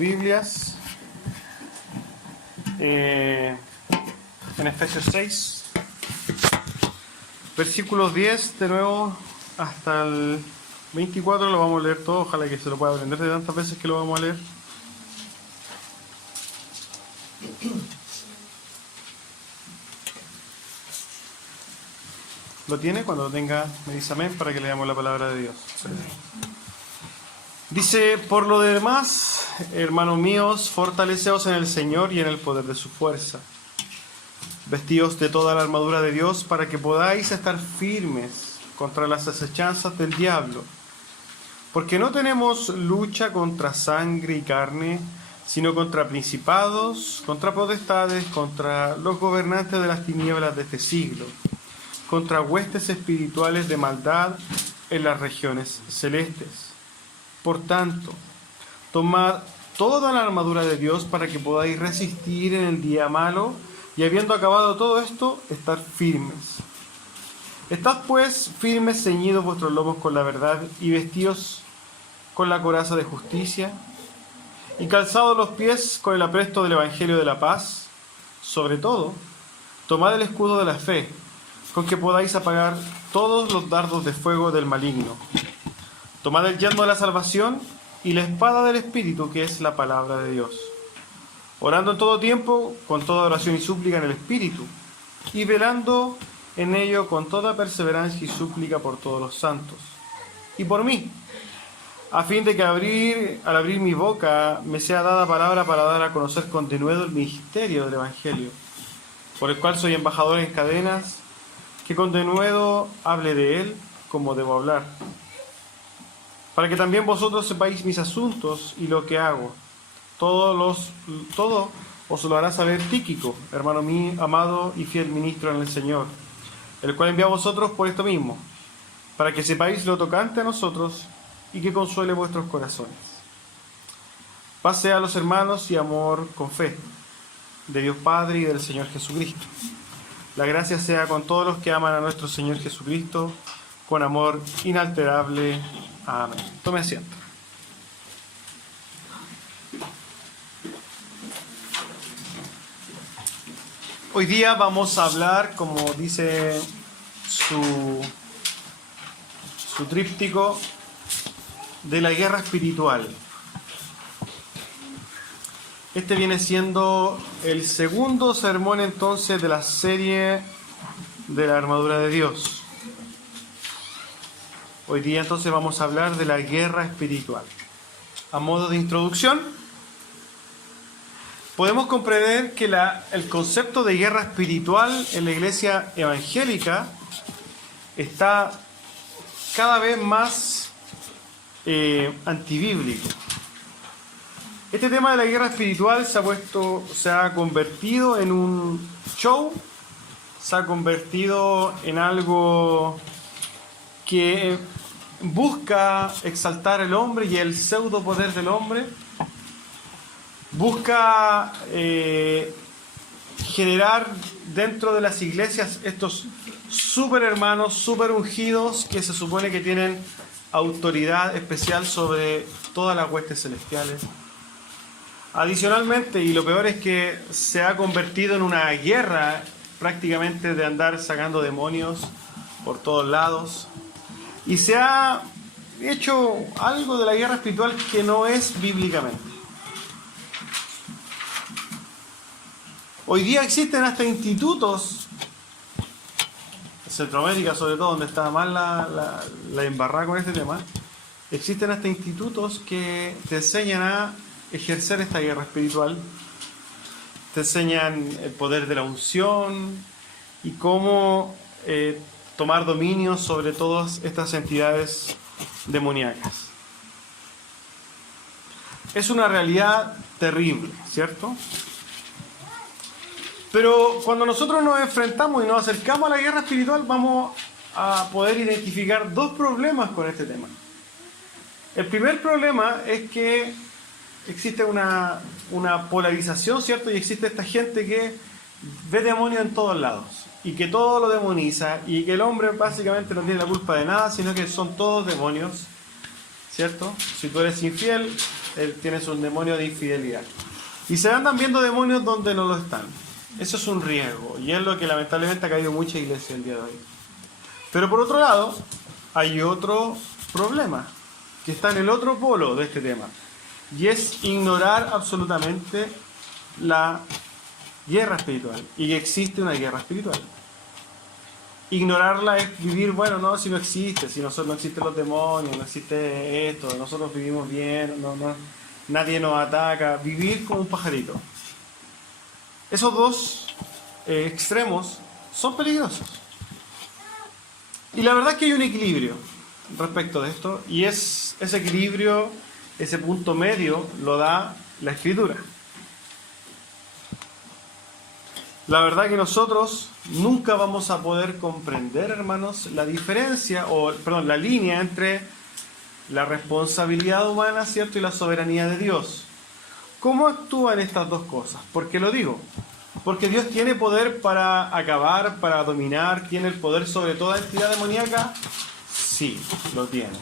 Biblias en Efesios 6, versículos 10 de nuevo hasta el 24, lo vamos a leer todo, ojalá que se lo pueda aprender de tantas veces que lo vamos a leer. ¿Lo tiene? Cuando lo tenga me dice amén para que leamos la palabra de Dios. Dice: por lo demás, hermanos míos, fortaleceos en el Señor y en el poder de su fuerza. Vestíos de toda la armadura de Dios para que podáis estar firmes contra las acechanzas del diablo. Porque no tenemos lucha contra sangre y carne, sino contra principados, contra potestades, contra los gobernantes de las tinieblas de este siglo, contra huestes espirituales de maldad en las regiones celestes. Por tanto, tomad toda la armadura de Dios para que podáis resistir en el día malo, y habiendo acabado todo esto, estar firmes. Estad pues firmes, ceñidos vuestros lomos con la verdad, y vestidos con la coraza de justicia, y calzados los pies con el apresto del Evangelio de la paz. Sobre todo, tomad el escudo de la fe, con que podáis apagar todos los dardos de fuego del maligno. Tomad el yelmo de la salvación y la espada del Espíritu, que es la palabra de Dios. Orando en todo tiempo, con toda oración y súplica en el Espíritu, y velando en ello con toda perseverancia y súplica por todos los santos, y por mí, a fin de que al abrir mi boca me sea dada palabra para dar a conocer con denuedo el misterio del Evangelio, por el cual soy embajador en cadenas, que con denuedo hable de él como debo hablar, para que también vosotros sepáis mis asuntos y lo que hago. Todo os lo hará saber Tíquico, hermano mío, amado y fiel ministro en el Señor, el cual envía a vosotros por esto mismo, para que sepáis lo tocante a nosotros y que consuele vuestros corazones. Paz sea a los hermanos y amor con fe, de Dios Padre y del Señor Jesucristo. La gracia sea con todos los que aman a nuestro Señor Jesucristo, con amor inalterable. Amén. Tome asiento. Hoy día vamos a hablar, como dice su tríptico, de la guerra espiritual. Este viene siendo el segundo sermón entonces de la serie de la armadura de Dios. Hoy día entonces vamos a hablar de la guerra espiritual. A modo de introducción, podemos comprender que el concepto de guerra espiritual en la iglesia evangélica está cada vez más antibíblico. Este tema de la guerra espiritual se ha convertido en un show, se ha convertido en algo que busca exaltar el hombre y el pseudo poder del hombre, busca generar dentro de las iglesias estos super hermanos, super ungidos que se supone que tienen autoridad especial sobre todas las huestes celestiales. Adicionalmente, y lo peor es que se ha convertido en una guerra prácticamente de andar sacando demonios por todos lados, y se ha hecho algo de la guerra espiritual que no es bíblicamente. Hoy día existen hasta institutos, en Centroamérica sobre todo, donde está más la embarrada con este tema, existen hasta institutos que te enseñan a ejercer esta guerra espiritual, te enseñan el poder de la unción y cómo tomar dominio sobre todas estas entidades demoníacas. Es una realidad terrible, ¿cierto? Pero cuando nosotros nos enfrentamos y nos acercamos a la guerra espiritual, vamos a poder identificar dos problemas con este tema. El primer problema es que existe una polarización, ¿cierto? Y existe esta gente que ve demonios en todos lados y que todo lo demoniza y que el hombre básicamente no tiene la culpa de nada, sino que son todos demonios, ¿cierto? Si tú eres infiel, tienes un demonio de infidelidad. Y se andan viendo demonios donde no lo están. Eso es un riesgo, y es lo que lamentablemente ha caído mucha iglesia el día de hoy. Pero por otro lado, hay otro problema, que está en el otro polo de este tema, y es ignorar absolutamente la guerra espiritual, y que existe una guerra espiritual. Ignorarla es vivir, bueno, no, si no existe, si nosotros no existen los demonios, no existe esto, nosotros vivimos bien, nadie nos ataca, vivir como un pajarito. Esos dos extremos son peligrosos. Y la verdad es que hay un equilibrio respecto de esto, y ese equilibrio, ese punto medio, lo da la Escritura. La verdad que nosotros nunca vamos a poder comprender, hermanos, la diferencia, la línea entre la responsabilidad humana, ¿cierto?, y la soberanía de Dios. ¿Cómo actúan estas dos cosas? ¿Por qué lo digo? Porque Dios tiene poder para acabar, para dominar, tiene el poder sobre toda entidad demoníaca. Sí, lo tiene.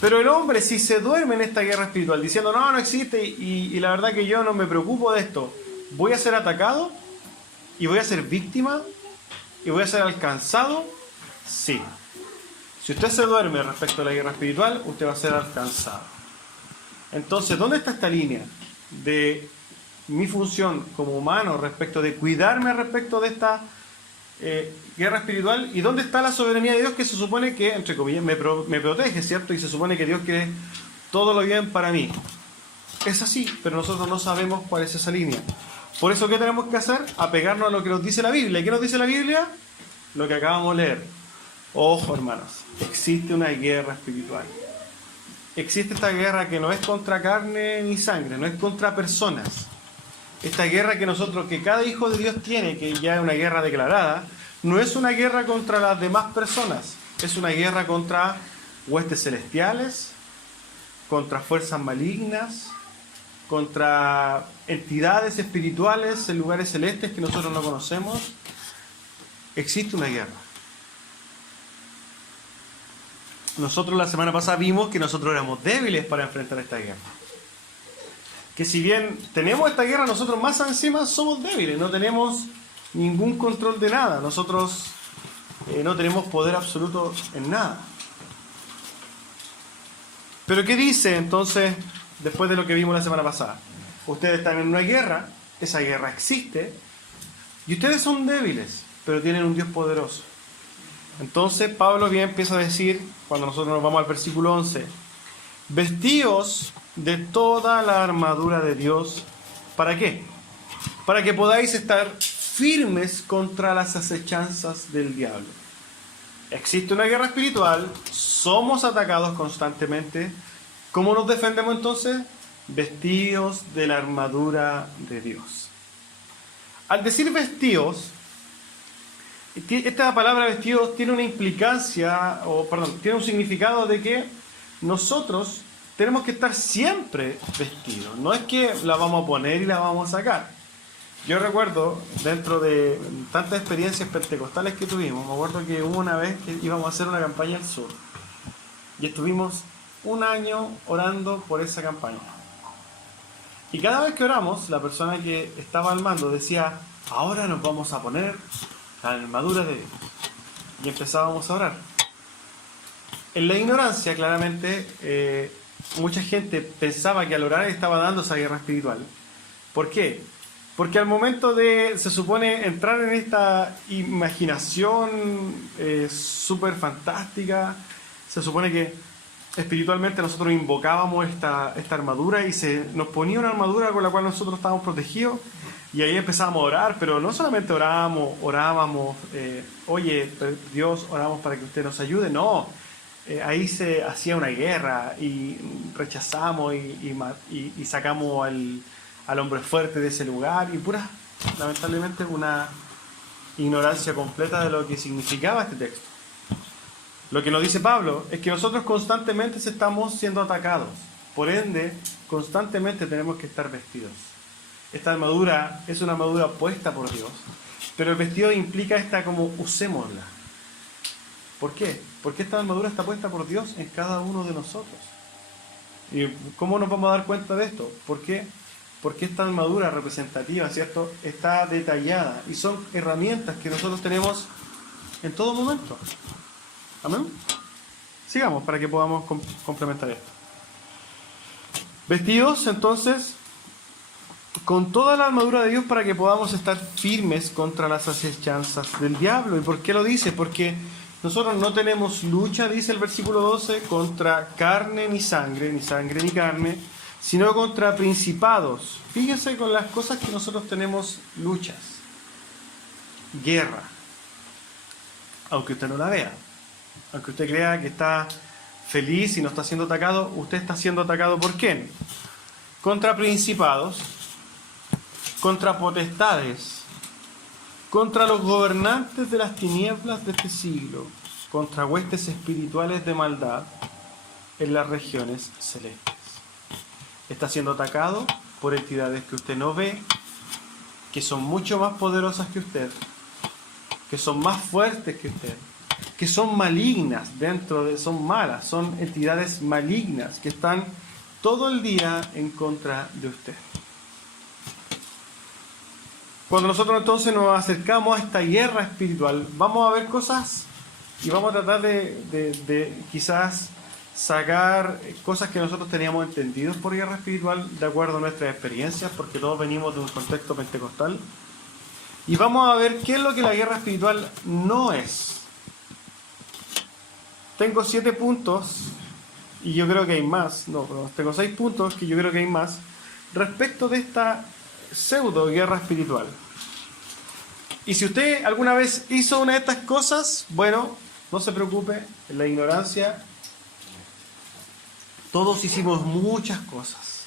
Pero el hombre, si se duerme en esta guerra espiritual, diciendo, no existe, y la verdad que yo no me preocupo de esto, ¿voy a ser atacado? ¿Y voy a ser víctima? ¿Y voy a ser alcanzado? Sí. Si usted se duerme respecto a la guerra espiritual, usted va a ser alcanzado. Entonces, ¿dónde está esta línea de mi función como humano respecto de cuidarme respecto de esta guerra espiritual? ¿Y dónde está la soberanía de Dios, que se supone que, entre comillas, me protege, ¿cierto? Y se supone que Dios quiere todo lo bien para mí. Es así, pero nosotros no sabemos cuál es esa línea. Por eso, ¿qué tenemos que hacer? Apegarnos a lo que nos dice la Biblia. ¿Y qué nos dice la Biblia? Lo que acabamos de leer. Ojo, hermanos, existe una guerra espiritual. Existe esta guerra que no es contra carne ni sangre, no es contra personas. Esta guerra que cada hijo de Dios tiene, que ya es una guerra declarada, no es una guerra contra las demás personas, es una guerra contra huestes celestiales, contra fuerzas malignas, contra entidades espirituales en lugares celestes que nosotros no conocemos. Existe una guerra. Nosotros la semana pasada vimos que nosotros éramos débiles para enfrentar esta guerra. Que si bien tenemos esta guerra, nosotros más encima somos débiles, no tenemos ningún control de nada. Nosotros no tenemos poder absoluto en nada. Pero ¿qué dice entonces después de lo que vimos la semana pasada? Ustedes están en una guerra, esa guerra existe, y ustedes son débiles, pero tienen un Dios poderoso. Entonces Pablo bien empieza a decir, cuando nosotros nos vamos al versículo 11, vestíos de toda la armadura de Dios. ¿Para qué? Para que podáis estar firmes contra las acechanzas del diablo. Existe una guerra espiritual, somos atacados constantemente. ¿Cómo nos defendemos entonces? Vestidos de la armadura de Dios. Al decir vestidos, esta palabra vestidos tiene una implicancia, tiene un significado de que nosotros tenemos que estar siempre vestidos. No es que la vamos a poner y la vamos a sacar. Yo recuerdo, dentro de tantas experiencias pentecostales que tuvimos, me acuerdo que hubo una vez que íbamos a hacer una campaña al sur. Y estuvimos un año orando por esa campaña. Y cada vez que oramos, la persona que estaba al mando decía, ahora nos vamos a poner la armadura de Dios. Y empezábamos a orar. En la ignorancia, claramente, mucha gente pensaba que al orar estaba dando esa guerra espiritual. ¿Por qué? Porque al momento de, se supone, entrar en esta imaginación súper fantástica, se supone que espiritualmente nosotros invocábamos esta armadura y se nos ponía una armadura con la cual nosotros estábamos protegidos. Y ahí empezábamos a orar, pero no solamente orábamos, oye, Dios, oramos para que usted nos ayude. No, ahí se hacía una guerra y rechazamos y sacamos al hombre fuerte de ese lugar. Y lamentablemente, una ignorancia completa de lo que significaba este texto. Lo que nos dice Pablo es que nosotros constantemente estamos siendo atacados. Por ende, constantemente tenemos que estar vestidos. Esta armadura es una armadura puesta por Dios, pero el vestido implica como usémosla. ¿Por qué? Porque esta armadura está puesta por Dios en cada uno de nosotros. ¿Y cómo nos vamos a dar cuenta de esto? ¿Por qué? Porque esta armadura representativa, ¿cierto?, está detallada y son herramientas que nosotros tenemos en todo momento. ¿Amén? Sigamos para que podamos complementar esto. Vestidos entonces con toda la armadura de Dios para que podamos estar firmes contra las acechanzas del diablo. ¿Y por qué lo dice? Porque nosotros no tenemos lucha, dice el versículo 12, contra carne ni sangre ni carne, sino contra principados. Fíjense con las cosas que nosotros tenemos luchas. Guerra. Aunque usted no la vea. Aunque usted crea que está feliz y no está siendo atacado, usted está siendo atacado ¿por quién? Contra principados, contra potestades, contra los gobernantes de las tinieblas de este siglo, contra huestes espirituales de maldad en las regiones celestes. Está siendo atacado por entidades que usted no ve, que son mucho más poderosas que usted, que son más fuertes que usted, que son malignas son malas, son entidades malignas que están todo el día en contra de usted. Cuando nosotros entonces nos acercamos a esta guerra espiritual, vamos a ver cosas y vamos a tratar de quizás sacar cosas que nosotros teníamos entendidos por guerra espiritual de acuerdo a nuestras experiencias, porque todos venimos de un contexto pentecostal. Y vamos a ver qué es lo que la guerra espiritual no es. Tengo 7 puntos, y yo creo que hay más, tengo 6 puntos que yo creo que hay más, respecto de esta pseudo guerra espiritual. Y si usted alguna vez hizo una de estas cosas, bueno, no se preocupe, en la ignorancia todos hicimos muchas cosas.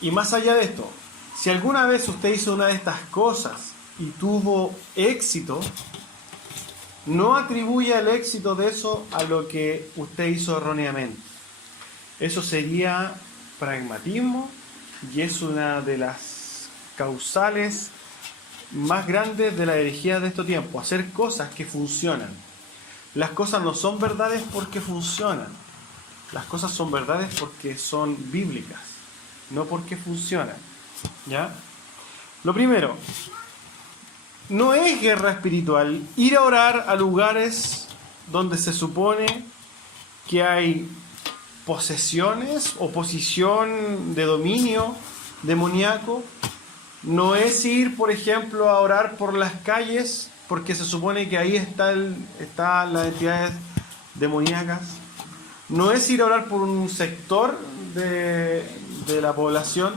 Y más allá de esto, si alguna vez usted hizo una de estas cosas y tuvo éxito, no atribuya el éxito de eso a lo que usted hizo erróneamente. Eso sería pragmatismo y es una de las causales más grandes de la herejía de estos tiempos. Hacer cosas que funcionan. Las cosas no son verdades porque funcionan. Las cosas son verdades porque son bíblicas, no porque funcionan. ¿Ya? Lo primero, no es guerra espiritual ir a orar a lugares donde se supone que hay posesiones, oposición de dominio demoníaco. No es ir, por ejemplo, a orar por las calles porque se supone que ahí están las entidades demoníacas. No es ir a orar por un sector de la población.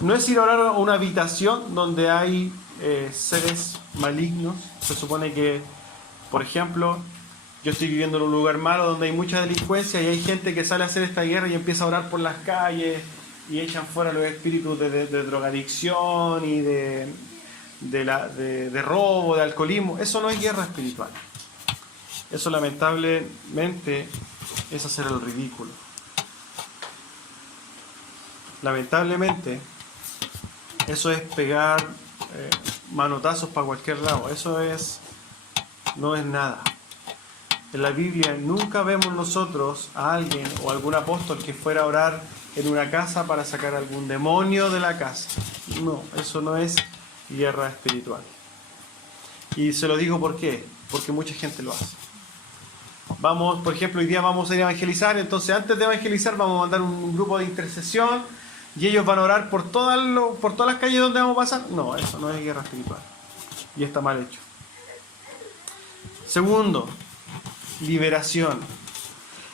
No es ir a orar a una habitación donde hay seres malignos. Se supone que, por ejemplo, yo estoy viviendo en un lugar malo donde hay mucha delincuencia y hay gente que sale a hacer esta guerra y empieza a orar por las calles y echan fuera los espíritus de drogadicción y de robo, de alcoholismo. Eso no es guerra espiritual. Eso lamentablemente es hacer el ridículo. Lamentablemente eso es pegar manotazos para cualquier lado. Eso no es nada. En la Biblia nunca vemos nosotros a alguien o algún apóstol que fuera a orar en una casa para sacar algún demonio de la casa. No, eso no es guerra espiritual. Y se lo digo ¿por qué? Porque mucha gente lo hace. Vamos, por ejemplo, hoy día vamos a ir a evangelizar, entonces antes de evangelizar vamos a mandar un grupo de intercesión y ellos van a orar por todas las calles donde vamos a pasar. No, eso no es guerra espiritual. Y está mal hecho. Segundo, liberación.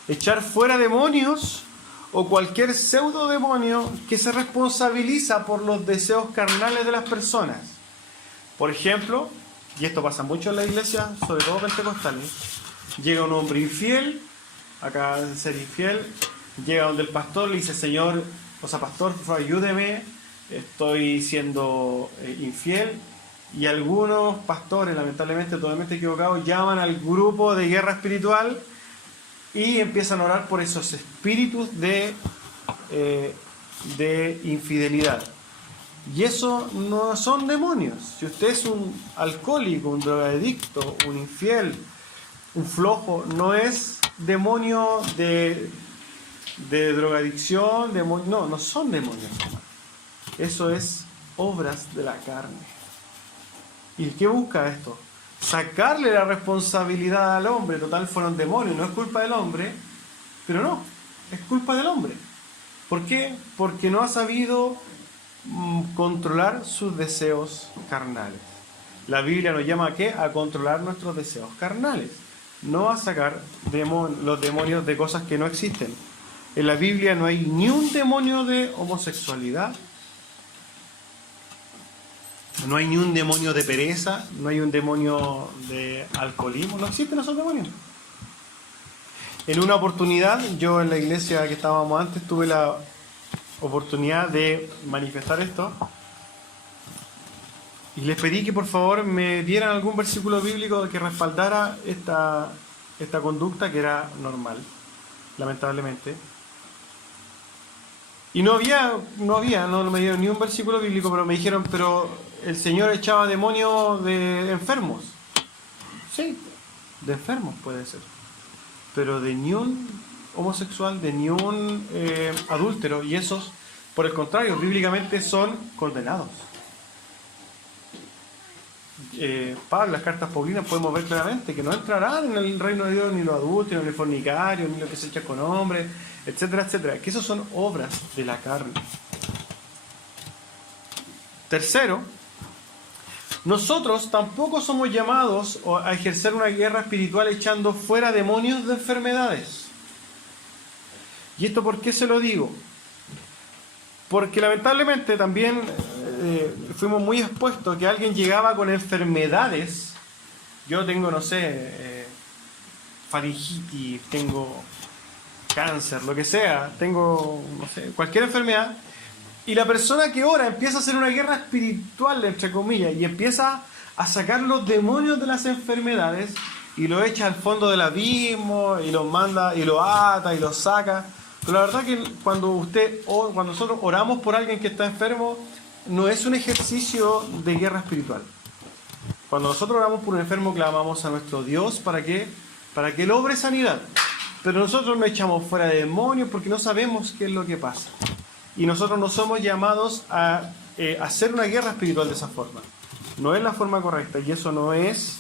Echar fuera demonios o cualquier pseudo demonio que se responsabiliza por los deseos carnales de las personas. Por ejemplo, y esto pasa mucho en la iglesia, sobre todo pentecostales, llega un hombre infiel, acá de ser infiel, llega donde el pastor le dice, Señor, pastor, por favor, ayúdeme, estoy siendo infiel. Y algunos pastores, lamentablemente totalmente equivocados, llaman al grupo de guerra espiritual y empiezan a orar por esos espíritus de infidelidad. Y eso no son demonios. Si usted es un alcohólico, un drogadicto, un infiel, un flojo, no es demonio de de drogadicción, no son demonios, hermano. Eso es obras de la carne. ¿Y qué busca esto? Sacarle la responsabilidad al hombre. Total, fueron demonios, no es culpa del hombre, pero no, es culpa del hombre. ¿Por qué? Porque no ha sabido controlar sus deseos carnales. La Biblia nos llama ¿a qué? A controlar nuestros deseos carnales, no a sacar los demonios de cosas que no existen. En la Biblia no hay ni un demonio de homosexualidad, no hay ni un demonio de pereza, no hay un demonio de alcoholismo, no existen esos demonios. En una oportunidad, yo en la iglesia que estábamos antes tuve la oportunidad de manifestar esto y les pedí que por favor me dieran algún versículo bíblico que respaldara esta conducta que era normal, lamentablemente. Y no me dieron ni un versículo bíblico, pero me dijeron, pero el Señor echaba demonios de enfermos. Sí, de enfermos puede ser, pero de ni un homosexual, de ni un adúltero, y esos, por el contrario, bíblicamente son condenados. Pablo, las cartas paulinas podemos ver claramente que no entrarán en el reino de Dios ni los adúlteros, ni los fornicarios, ni los que se echan con hombres, etcétera, etcétera, que esos son obras de la carne. Tercero, nosotros tampoco somos llamados a ejercer una guerra espiritual echando fuera demonios de enfermedades. ¿Y esto por qué se lo digo? Porque lamentablemente también fuimos muy expuestos que alguien llegaba con enfermedades. Yo tengo, no sé, faringitis, tengo cáncer, lo que sea, tengo, no sé, cualquier enfermedad. Y la persona que ora empieza a hacer una guerra espiritual, entre comillas, y empieza a sacar los demonios de las enfermedades y lo echa al fondo del abismo y los manda y lo ata y lo saca. Pero la verdad que cuando nosotros oramos por alguien que está enfermo, no es un ejercicio de guerra espiritual. Cuando nosotros oramos por un enfermo, clamamos a nuestro Dios para que Él obre sanidad. Pero nosotros no echamos fuera de demonios porque no sabemos qué es lo que pasa. Y nosotros no somos llamados a hacer una guerra espiritual de esa forma. No es la forma correcta y eso no es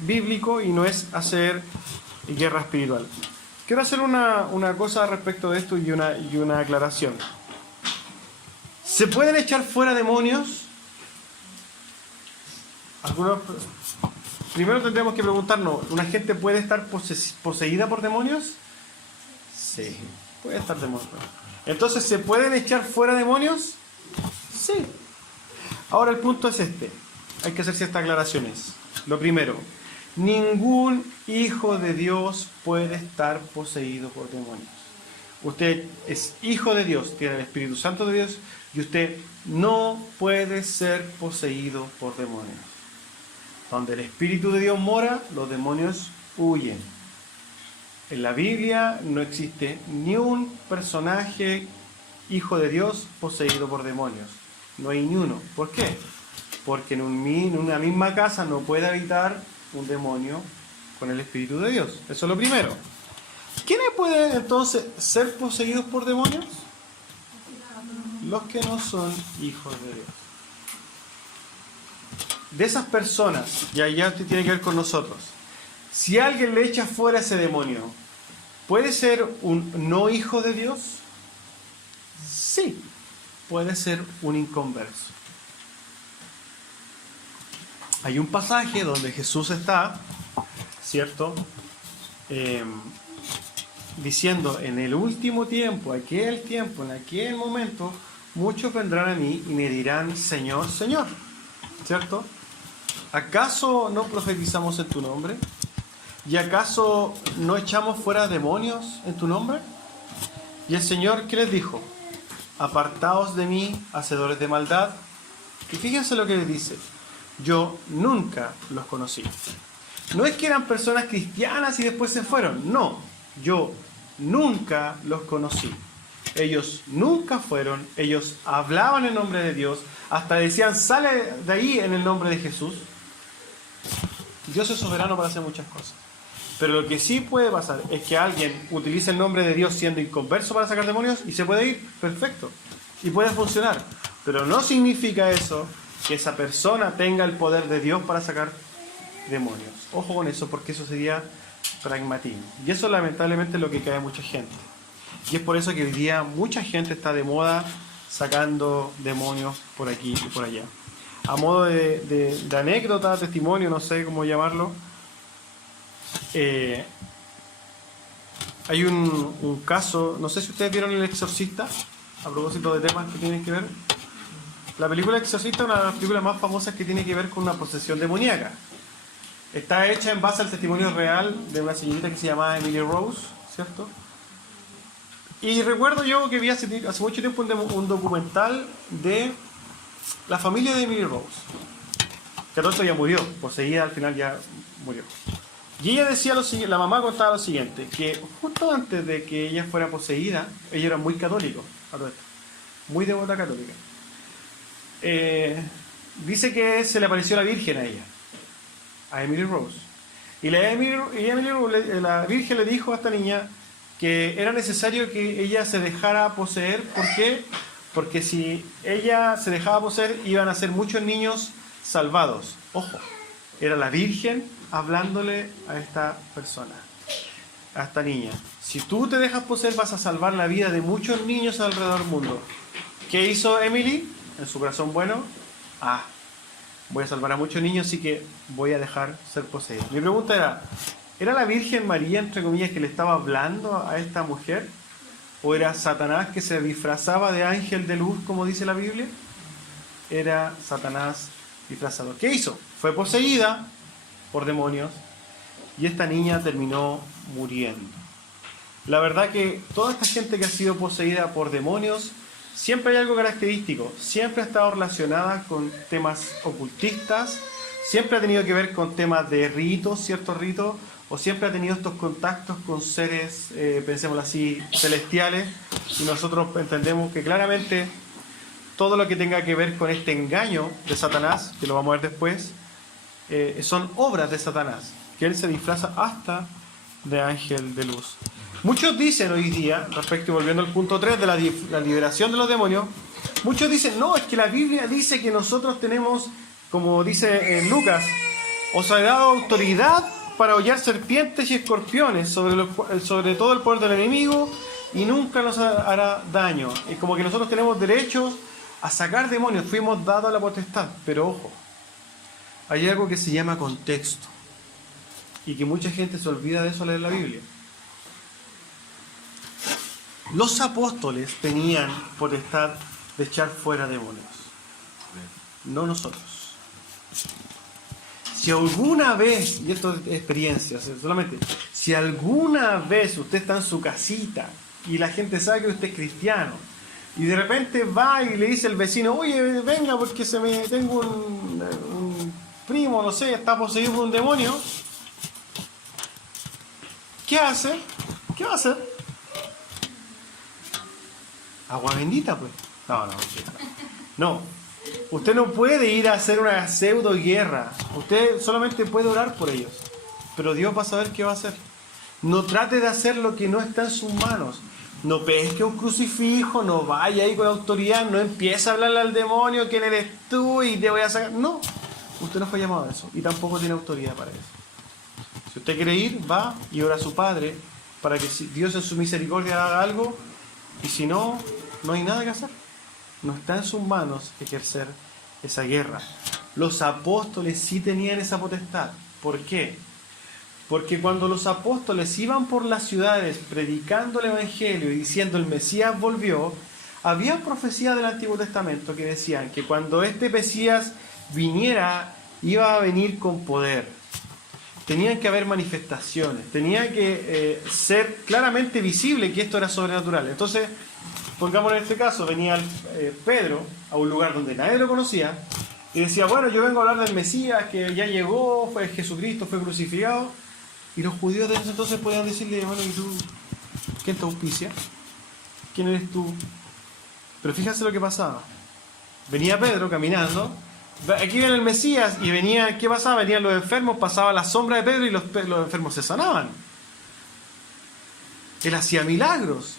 bíblico y no es hacer guerra espiritual. Quiero hacer una cosa respecto de esto y una aclaración. ¿Se pueden echar fuera demonios? Primero tendríamos que preguntarnos, ¿una gente puede estar poseída por demonios? Sí, puede estar demonios. Entonces, ¿se pueden echar fuera demonios? Sí. Ahora el punto es este. Hay que hacer ciertas aclaraciones. Lo primero, ningún hijo de Dios puede estar poseído por demonios. Usted es hijo de Dios, tiene el Espíritu Santo de Dios y usted no puede ser poseído por demonios. Donde el Espíritu de Dios mora, los demonios huyen. En la Biblia no existe ni un personaje hijo de Dios poseído por demonios. No hay ni uno. ¿Por qué? Porque en una misma casa no puede habitar un demonio con el Espíritu de Dios. Eso es lo primero. ¿Quiénes pueden entonces ser poseídos por demonios? Los que no son hijos de Dios. De esas personas, ya tiene que ver con nosotros. Si alguien le echa fuera ese demonio, ¿puede ser un no hijo de Dios? Sí, puede ser un inconverso. Hay un pasaje donde Jesús está, ¿cierto? Diciendo, en el último tiempo, en aquel momento, muchos vendrán a mí y me dirán, Señor, Señor, ¿cierto? ¿Acaso no profetizamos en tu nombre? ¿Y acaso no echamos fuera demonios en tu nombre? Y el Señor, ¿qué les dijo? Apartaos de mí, hacedores de maldad. Y fíjense lo que les dice. Yo nunca los conocí. No es que eran personas cristianas y después se fueron. No, yo nunca los conocí. Ellos nunca fueron. Ellos hablaban en nombre de Dios. Hasta decían, sale de ahí en el nombre de Jesús. Dios es soberano para hacer muchas cosas. Pero lo que sí puede pasar es que alguien utilice el nombre de Dios siendo inconverso para sacar demonios y se puede ir, perfecto, y puede funcionar. Pero no significa eso que esa persona tenga el poder de Dios para sacar demonios. Ojo con eso, porque eso sería pragmatismo. Y eso lamentablemente es lo que cae a mucha gente. Y es por eso que hoy día mucha gente está de moda sacando demonios por aquí y por allá. A modo de anécdota, testimonio, no sé cómo llamarlo, hay un caso, no sé si ustedes vieron El Exorcista, a propósito de temas que tienen que ver. La película Exorcista es una de las películas más famosas que tiene que ver con una posesión demoníaca. Está hecha en base al testimonio real de una señorita que se llamaba Emily Rose, ¿cierto? Y recuerdo yo que vi hace mucho tiempo un documental de la familia de Emily Rose. Que todo esto ya murió, poseída, al final ya murió. Y ella decía lo siguiente, la mamá contaba lo siguiente, que justo antes de que ella fuera poseída, ella era muy católico, muy devota católica. Dice que se le apareció la Virgen a ella, a Emily Rose. Y la Virgen le dijo a esta niña que era necesario que ella se dejara poseer. ¿Por qué? Porque si ella se dejaba poseer, iban a ser muchos niños salvados. Ojo, era la Virgen hablándole a esta persona, a esta niña. Si tú te dejas poseer, vas a salvar la vida de muchos niños alrededor del mundo. ¿Qué hizo Emily? En su corazón bueno, voy a salvar a muchos niños, así que voy a dejar ser poseída. Mi pregunta ¿era la Virgen María, entre comillas, que le estaba hablando a esta mujer? ¿O era Satanás que se disfrazaba de ángel de luz, como dice la Biblia? Era Satanás disfrazado. ¿Qué hizo? Fue poseída por demonios y esta niña terminó muriendo. La verdad que toda esta gente que ha sido poseída por demonios, siempre hay algo característico, siempre ha estado relacionada con temas ocultistas, siempre ha tenido que ver con temas de ritos, ciertos ritos, o siempre ha tenido estos contactos con seres, pensémoslo así, celestiales, y nosotros entendemos que claramente todo lo que tenga que ver con este engaño de Satanás, que lo vamos a ver después, son obras de Satanás, que él se disfraza hasta de ángel de luz. Muchos dicen hoy día, respecto y volviendo al punto 3 de la liberación de los demonios, muchos dicen, no, es que la Biblia dice que nosotros tenemos, como dice en Lucas, os ha dado autoridad para hollar serpientes y escorpiones sobre todo el poder del enemigo y nunca nos hará daño. Es como que nosotros tenemos derechos a sacar demonios, fuimos dados a la potestad. Pero ojo, hay algo que se llama contexto y que mucha gente se olvida de eso al leer la Biblia. Los apóstoles tenían potestad de echar fuera demonios, no nosotros. Si alguna vez, y esto es experiencia, solamente, si alguna vez usted está en su casita y la gente sabe que usted es cristiano y de repente va y le dice al vecino, oye, venga porque tengo un primo, no sé, está poseído por un demonio, ¿qué hace? ¿Qué va a hacer? Agua bendita, pues. No. Usted no puede ir a hacer una pseudo guerra. Usted solamente puede orar por ellos. Pero Dios va a saber qué va a hacer. No trate de hacer lo que no está en sus manos. No pesque un crucifijo, no vaya ahí con autoridad, no empiece a hablarle al demonio, quién eres tú y te voy a sacar. No, usted no fue llamado a eso y tampoco tiene autoridad para eso. Si usted quiere ir, va y ora a su Padre para que Dios en su misericordia haga algo, y si no, no hay nada que hacer. No está en sus manos ejercer esa guerra. Los apóstoles sí tenían esa potestad. ¿Por qué? Porque cuando los apóstoles iban por las ciudades predicando el Evangelio y diciendo el Mesías volvió, había profecías del Antiguo Testamento que decían que cuando este Mesías viniera, iba a venir con poder. Tenían que haber manifestaciones, tenía que ser claramente visible que esto era sobrenatural. Entonces, pongamos en este caso, venía Pedro a un lugar donde nadie lo conocía y decía, bueno, yo vengo a hablar del Mesías que ya llegó, fue Jesucristo, fue crucificado. Y los judíos de ese entonces podían decirle, bueno, ¿y tú? ¿Quién te auspicia? ¿Quién eres tú? Pero fíjense lo que pasaba. Venía Pedro caminando Aquí viene el Mesías y venía, ¿qué pasaba? Venían los enfermos, pasaba la sombra de Pedro y los enfermos se sanaban. Él hacía milagros,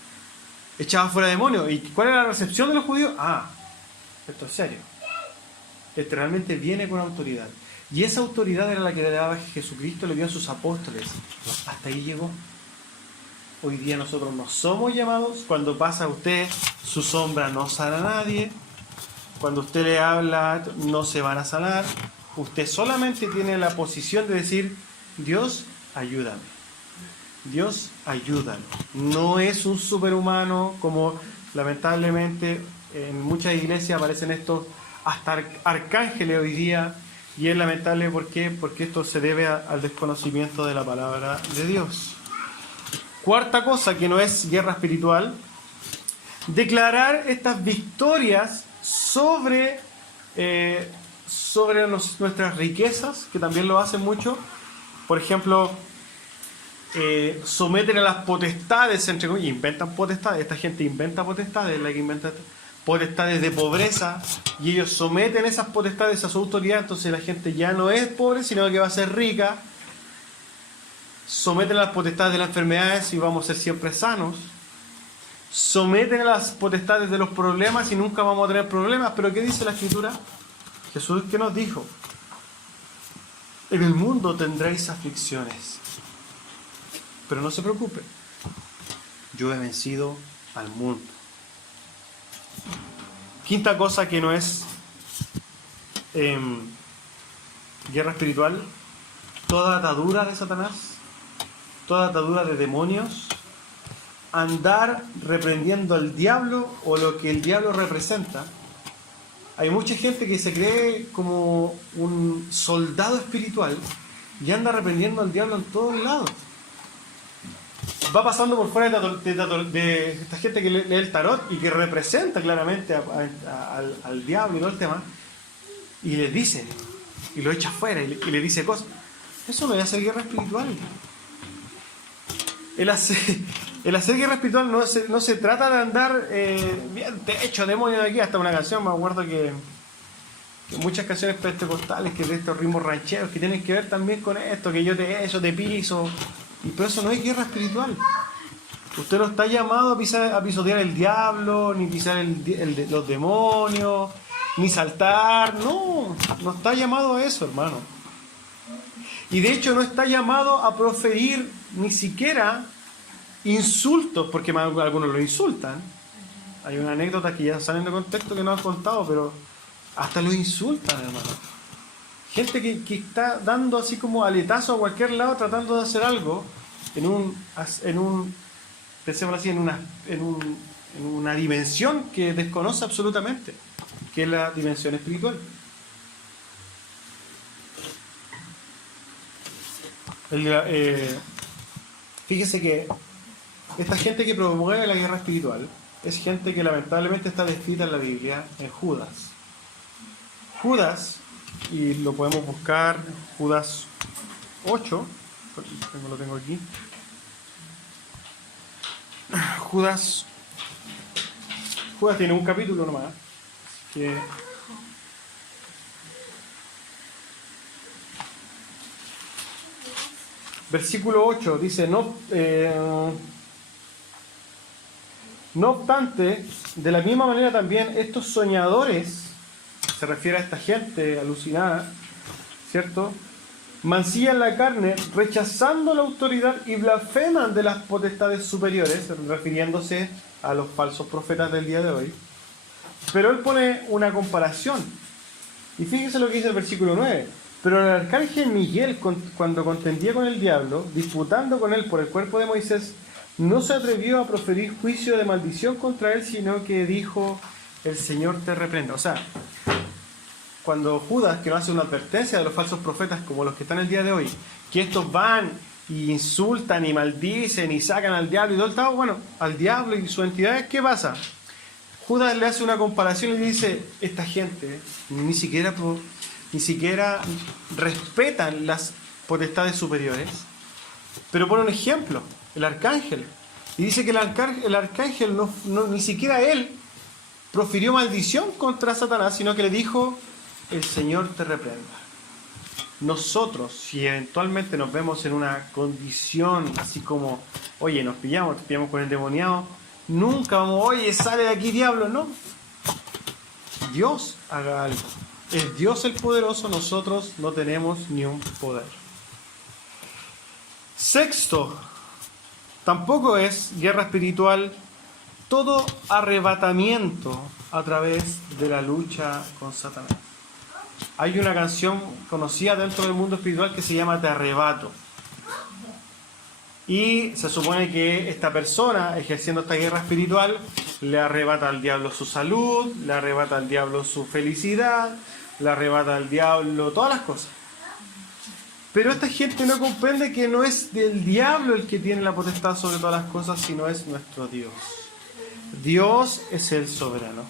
echaba fuera demonios. ¿Y cuál era la recepción de los judíos? Ah, esto es serio. Este realmente viene con autoridad. Y esa autoridad era la que le daba Jesucristo, le dio a sus apóstoles. Hasta ahí llegó. Hoy día nosotros no somos llamados. Cuando pasa a usted, su sombra no sana a nadie. Cuando usted le habla, no se van a sanar. Usted solamente tiene la posición de decir, Dios, ayúdame. Dios, ayúdame. No es un superhumano, como lamentablemente en muchas iglesias aparecen estos hasta arcángeles hoy día. Y es lamentable, ¿por qué? Porque esto se debe al desconocimiento de la palabra de Dios. Cuarta cosa, que no es guerra espiritual, declarar estas victorias sobre nuestras riquezas, que también lo hacen mucho. Por ejemplo, someten a las potestades, entre comillas, inventan potestades. Esta gente inventa potestades, la que inventa potestades de pobreza, y ellos someten esas potestades a su autoridad. Entonces la gente ya no es pobre, sino que va a ser rica. Someten a las potestades de las enfermedades y vamos a ser siempre sanos. Someten a las potestades de los problemas y nunca vamos a tener problemas. Pero ¿qué dice la Escritura? Jesús, ¿qué nos dijo? En el mundo tendréis aflicciones, pero no se preocupen, yo he vencido al mundo. Quinta cosa, que no es guerra espiritual, toda atadura de Satanás, toda atadura de demonios, andar reprendiendo al diablo o lo que el diablo representa. Hay mucha gente que se cree como un soldado espiritual y anda reprendiendo al diablo en todos lados. Va pasando por fuera de esta gente que lee el tarot y que representa claramente al diablo y todo el tema, y le dice, y lo echa afuera y le dice cosas. Eso no es hacer guerra espiritual. El hacer guerra espiritual no se trata de andar bien, te echo demonio de aquí. Hasta una canción, me acuerdo que muchas canciones pentecostales, que de estos ritmos rancheros, que tienen que ver también con esto, que yo te echo, te piso. Pero eso no es guerra espiritual. Usted no está llamado a pisotear el diablo, ni pisar los demonios, ni saltar. No está llamado a eso, hermano. Y de hecho no está llamado a proferir ni siquiera insultos, porque algunos lo insultan. Hay una anécdota que ya salen de contexto que no han contado, pero hasta lo insultan, hermano. Gente que está dando así como aletazo a cualquier lado tratando de hacer algo pensémoslo así, en una dimensión que desconoce absolutamente, que es la dimensión espiritual. Fíjese que esta gente que promueve la guerra espiritual es gente que lamentablemente está descrita en la Biblia en Judas. Judas, y lo podemos buscar, Judas 8, lo tengo aquí. Judas tiene un capítulo nomás, que versículo 8 dice, no obstante, de la misma manera también estos soñadores, se refiere a esta gente alucinada, ¿cierto?, mancillan la carne, rechazando la autoridad y blasfeman de las potestades superiores, refiriéndose a los falsos profetas del día de hoy. Pero él pone una comparación. Y fíjese lo que dice el versículo 9. Pero el arcángel Miguel, cuando contendía con el diablo, disputando con él por el cuerpo de Moisés, no se atrevió a proferir juicio de maldición contra él, sino que dijo, el Señor te reprenda. O sea, cuando Judas, que no hace una advertencia de los falsos profetas como los que están el día de hoy, que estos van y insultan y maldicen y sacan al diablo y todo el tal, bueno, al diablo y su entidad, ¿qué pasa? Judas le hace una comparación y le dice, esta gente ni siquiera respetan las potestades superiores, pero pone un ejemplo, el arcángel, y dice que el arcángel ni siquiera él profirió maldición contra Satanás, sino que le dijo, el Señor te reprenda. Nosotros, si eventualmente nos vemos en una condición así como, oye, nos pillamos con el endemoniado, nunca vamos, oye, sale de aquí, diablo, no. Dios haga algo. Es Dios el poderoso, nosotros no tenemos ni un poder. Sexto, tampoco es guerra espiritual todo arrebatamiento a través de la lucha con Satanás. Hay una canción conocida dentro del mundo espiritual que se llama Te arrebato. Y se supone que esta persona, ejerciendo esta guerra espiritual, le arrebata al diablo su salud, le arrebata al diablo su felicidad, le arrebata al diablo todas las cosas. Pero esta gente no comprende que no es del diablo el que tiene la potestad sobre todas las cosas, sino es nuestro Dios. Dios es el soberano.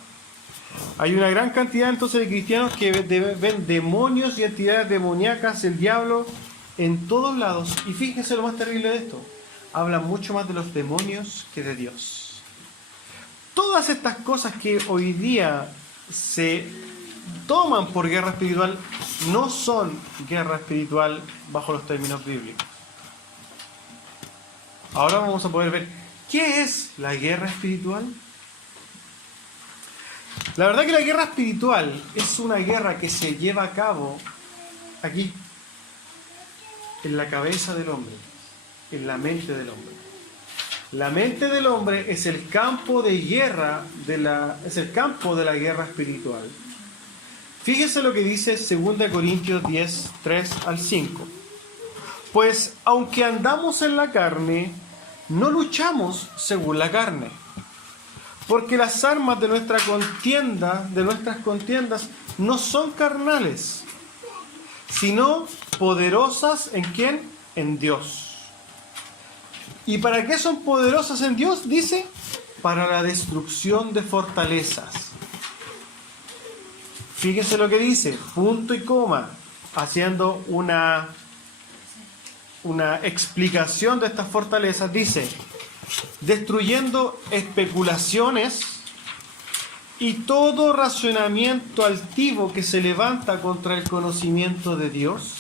Hay una gran cantidad entonces de cristianos que ven demonios y entidades demoníacas, el diablo, en todos lados. Y fíjense lo más terrible de esto. Hablan mucho más de los demonios que de Dios. Todas estas cosas que hoy día se toman por guerra espiritual no son guerra espiritual bajo los términos bíblicos. Ahora vamos a poder ver qué es la guerra espiritual. La verdad que la guerra espiritual es una guerra que se lleva a cabo aquí, en la cabeza del hombre, en la mente del hombre. La mente del hombre es el campo de guerra es el campo de la guerra espiritual. Fíjese lo que dice 2 Corintios 10, 3 al 5. Pues aunque andamos en la carne, no luchamos según la carne. Porque las armas de nuestras contiendas, no son carnales, sino poderosas ¿en quién? En Dios. ¿Y para qué son poderosas en Dios? Dice, para la destrucción de fortalezas. Fíjense lo que dice, punto y coma, haciendo una explicación de estas fortalezas. Dice, destruyendo especulaciones y todo razonamiento altivo que se levanta contra el conocimiento de Dios,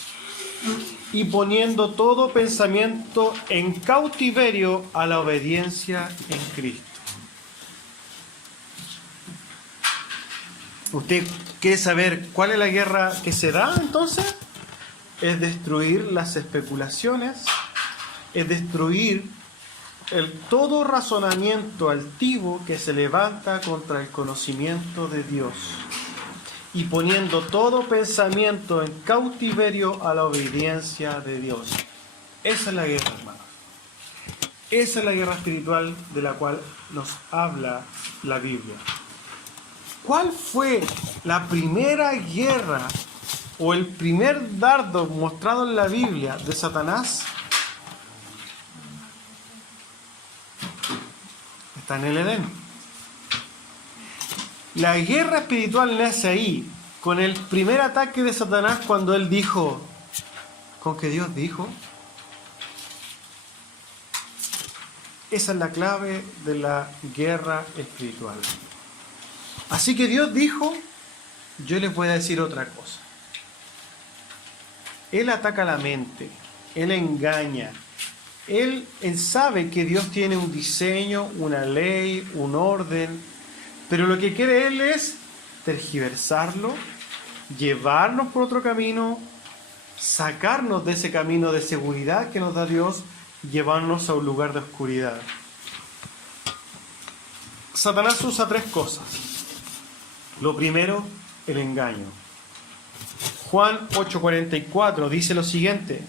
y poniendo todo pensamiento en cautiverio a la obediencia en Cristo. ¿Usted quiere saber cuál es la guerra que se da entonces? Es destruir las especulaciones, es destruir todo razonamiento altivo que se levanta contra el conocimiento de Dios, y poniendo todo pensamiento en cautiverio a la obediencia de Dios. Esa es la guerra, hermano. Esa es la guerra espiritual de la cual nos habla la Biblia. ¿Cuál fue la primera guerra o el primer dardo mostrado en la Biblia de Satanás? Está en el Edén. La guerra espiritual nace ahí, con el primer ataque de Satanás cuando él dijo, ¿con que Dios dijo? Esa es la clave de la guerra espiritual. Así que Dios dijo, yo les voy a decir otra cosa. Él ataca la mente, Él engaña, Él sabe que Dios tiene un diseño, una ley, un orden, pero lo que quiere Él es tergiversarlo, llevarnos por otro camino, sacarnos de ese camino de seguridad que nos da Dios, llevarnos a un lugar de oscuridad. Satanás usa tres cosas. Lo primero, el engaño. Juan 8:44 dice lo siguiente: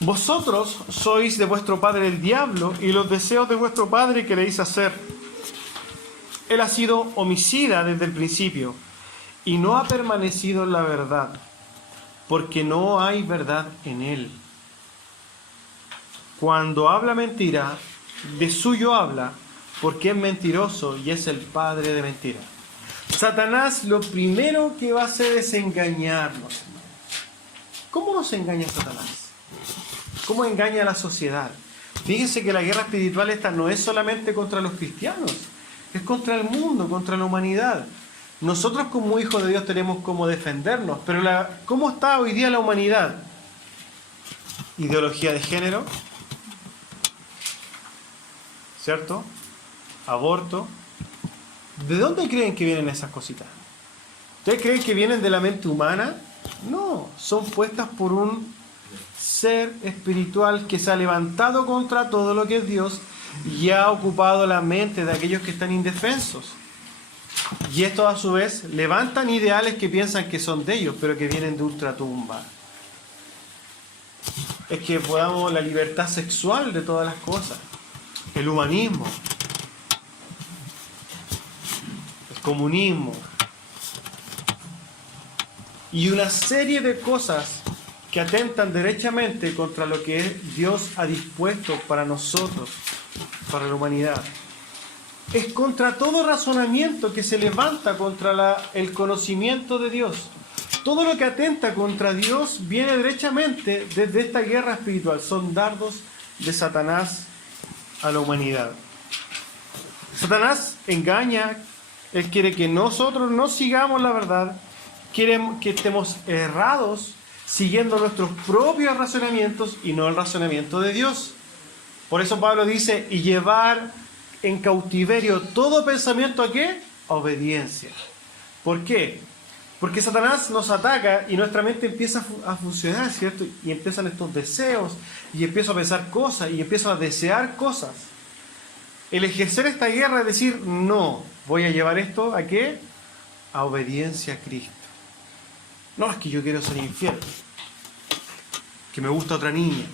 vosotros sois de vuestro padre el diablo, y los deseos de vuestro padre queréis hacer. Él ha sido homicida desde el principio y no ha permanecido en la verdad, porque no hay verdad en él. Cuando habla mentira, de suyo habla, porque es mentiroso y es el padre de mentira. Satanás lo primero que va a hacer es engañarnos. ¿Cómo nos engaña Satanás? ¿Cómo engaña a la sociedad? Fíjense que la guerra espiritual esta no es solamente contra los cristianos, es contra el mundo, contra la humanidad. Nosotros como hijos de Dios tenemos cómo defendernos, pero ¿cómo está hoy día la humanidad? Ideología de género, ¿cierto? Aborto. ¿De dónde creen que vienen esas cositas? ¿Ustedes creen que vienen de la mente humana? No, son puestas por un ser espiritual que se ha levantado contra todo lo que es Dios y ha ocupado la mente de aquellos que están indefensos. Y estos a su vez levantan ideales que piensan que son de ellos, pero que vienen de ultratumba. Es que podamos la libertad sexual de todas las cosas, el humanismo, el comunismo y una serie de cosas que atentan derechamente contra lo que Dios ha dispuesto para nosotros, para la humanidad. Es contra todo razonamiento que se levanta contra el conocimiento de Dios. Todo lo que atenta contra Dios viene derechamente desde esta guerra espiritual. Son dardos de Satanás a la humanidad. Satanás engaña, él quiere que nosotros no sigamos la verdad, quiere que estemos errados siguiendo nuestros propios razonamientos y no el razonamiento de Dios. Por eso Pablo dice, y llevar en cautiverio todo pensamiento ¿a qué? A obediencia. ¿Por qué? Porque Satanás nos ataca y nuestra mente empieza a funcionar, ¿cierto? Y empiezan estos deseos, y empiezo a pensar cosas, y empiezo a desear cosas. El ejercer esta guerra es decir, no, voy a llevar esto ¿a qué? A obediencia a Cristo. No, es que yo quiero ser infiel, que me gusta otra niña,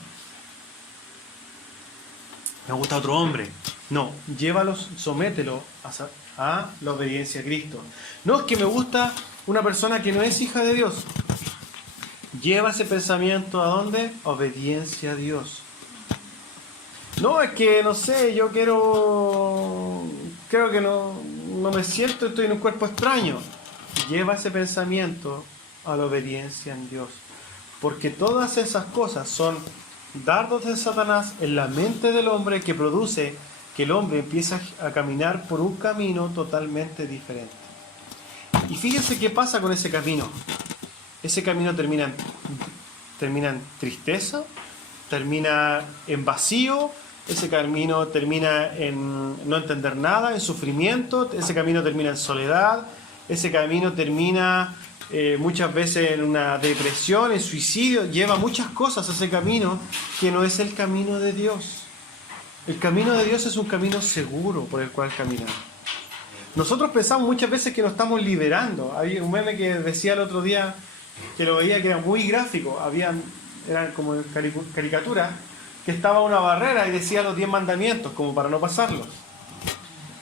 me gusta otro hombre. No, llévalos, somételo a la obediencia a Cristo. No, es que me gusta una persona que no es hija de Dios. Lleva ese pensamiento ¿a dónde? Obediencia a Dios. No, es que no sé, yo creo que no me siento, estoy en un cuerpo extraño. Lleva ese pensamiento a la obediencia en Dios. Porque todas esas cosas son dardos de Satanás en la mente del hombre que produce que el hombre empieza a caminar por un camino totalmente diferente. Y fíjense qué pasa con ese camino. Ese camino termina en tristeza, termina en vacío, ese camino termina en no entender nada, en sufrimiento, ese camino termina en soledad, ese camino termina muchas veces en una depresión, en suicidio, lleva muchas cosas a ese camino que no es el camino de Dios. El camino de Dios es un camino seguro por el cual caminar. Nosotros pensamos muchas veces que nos estamos liberando. Hay un meme que decía el otro día, que lo veía que era muy gráfico, eran como caricaturas, que estaba una barrera y decía los 10 mandamientos, como para no pasarlos.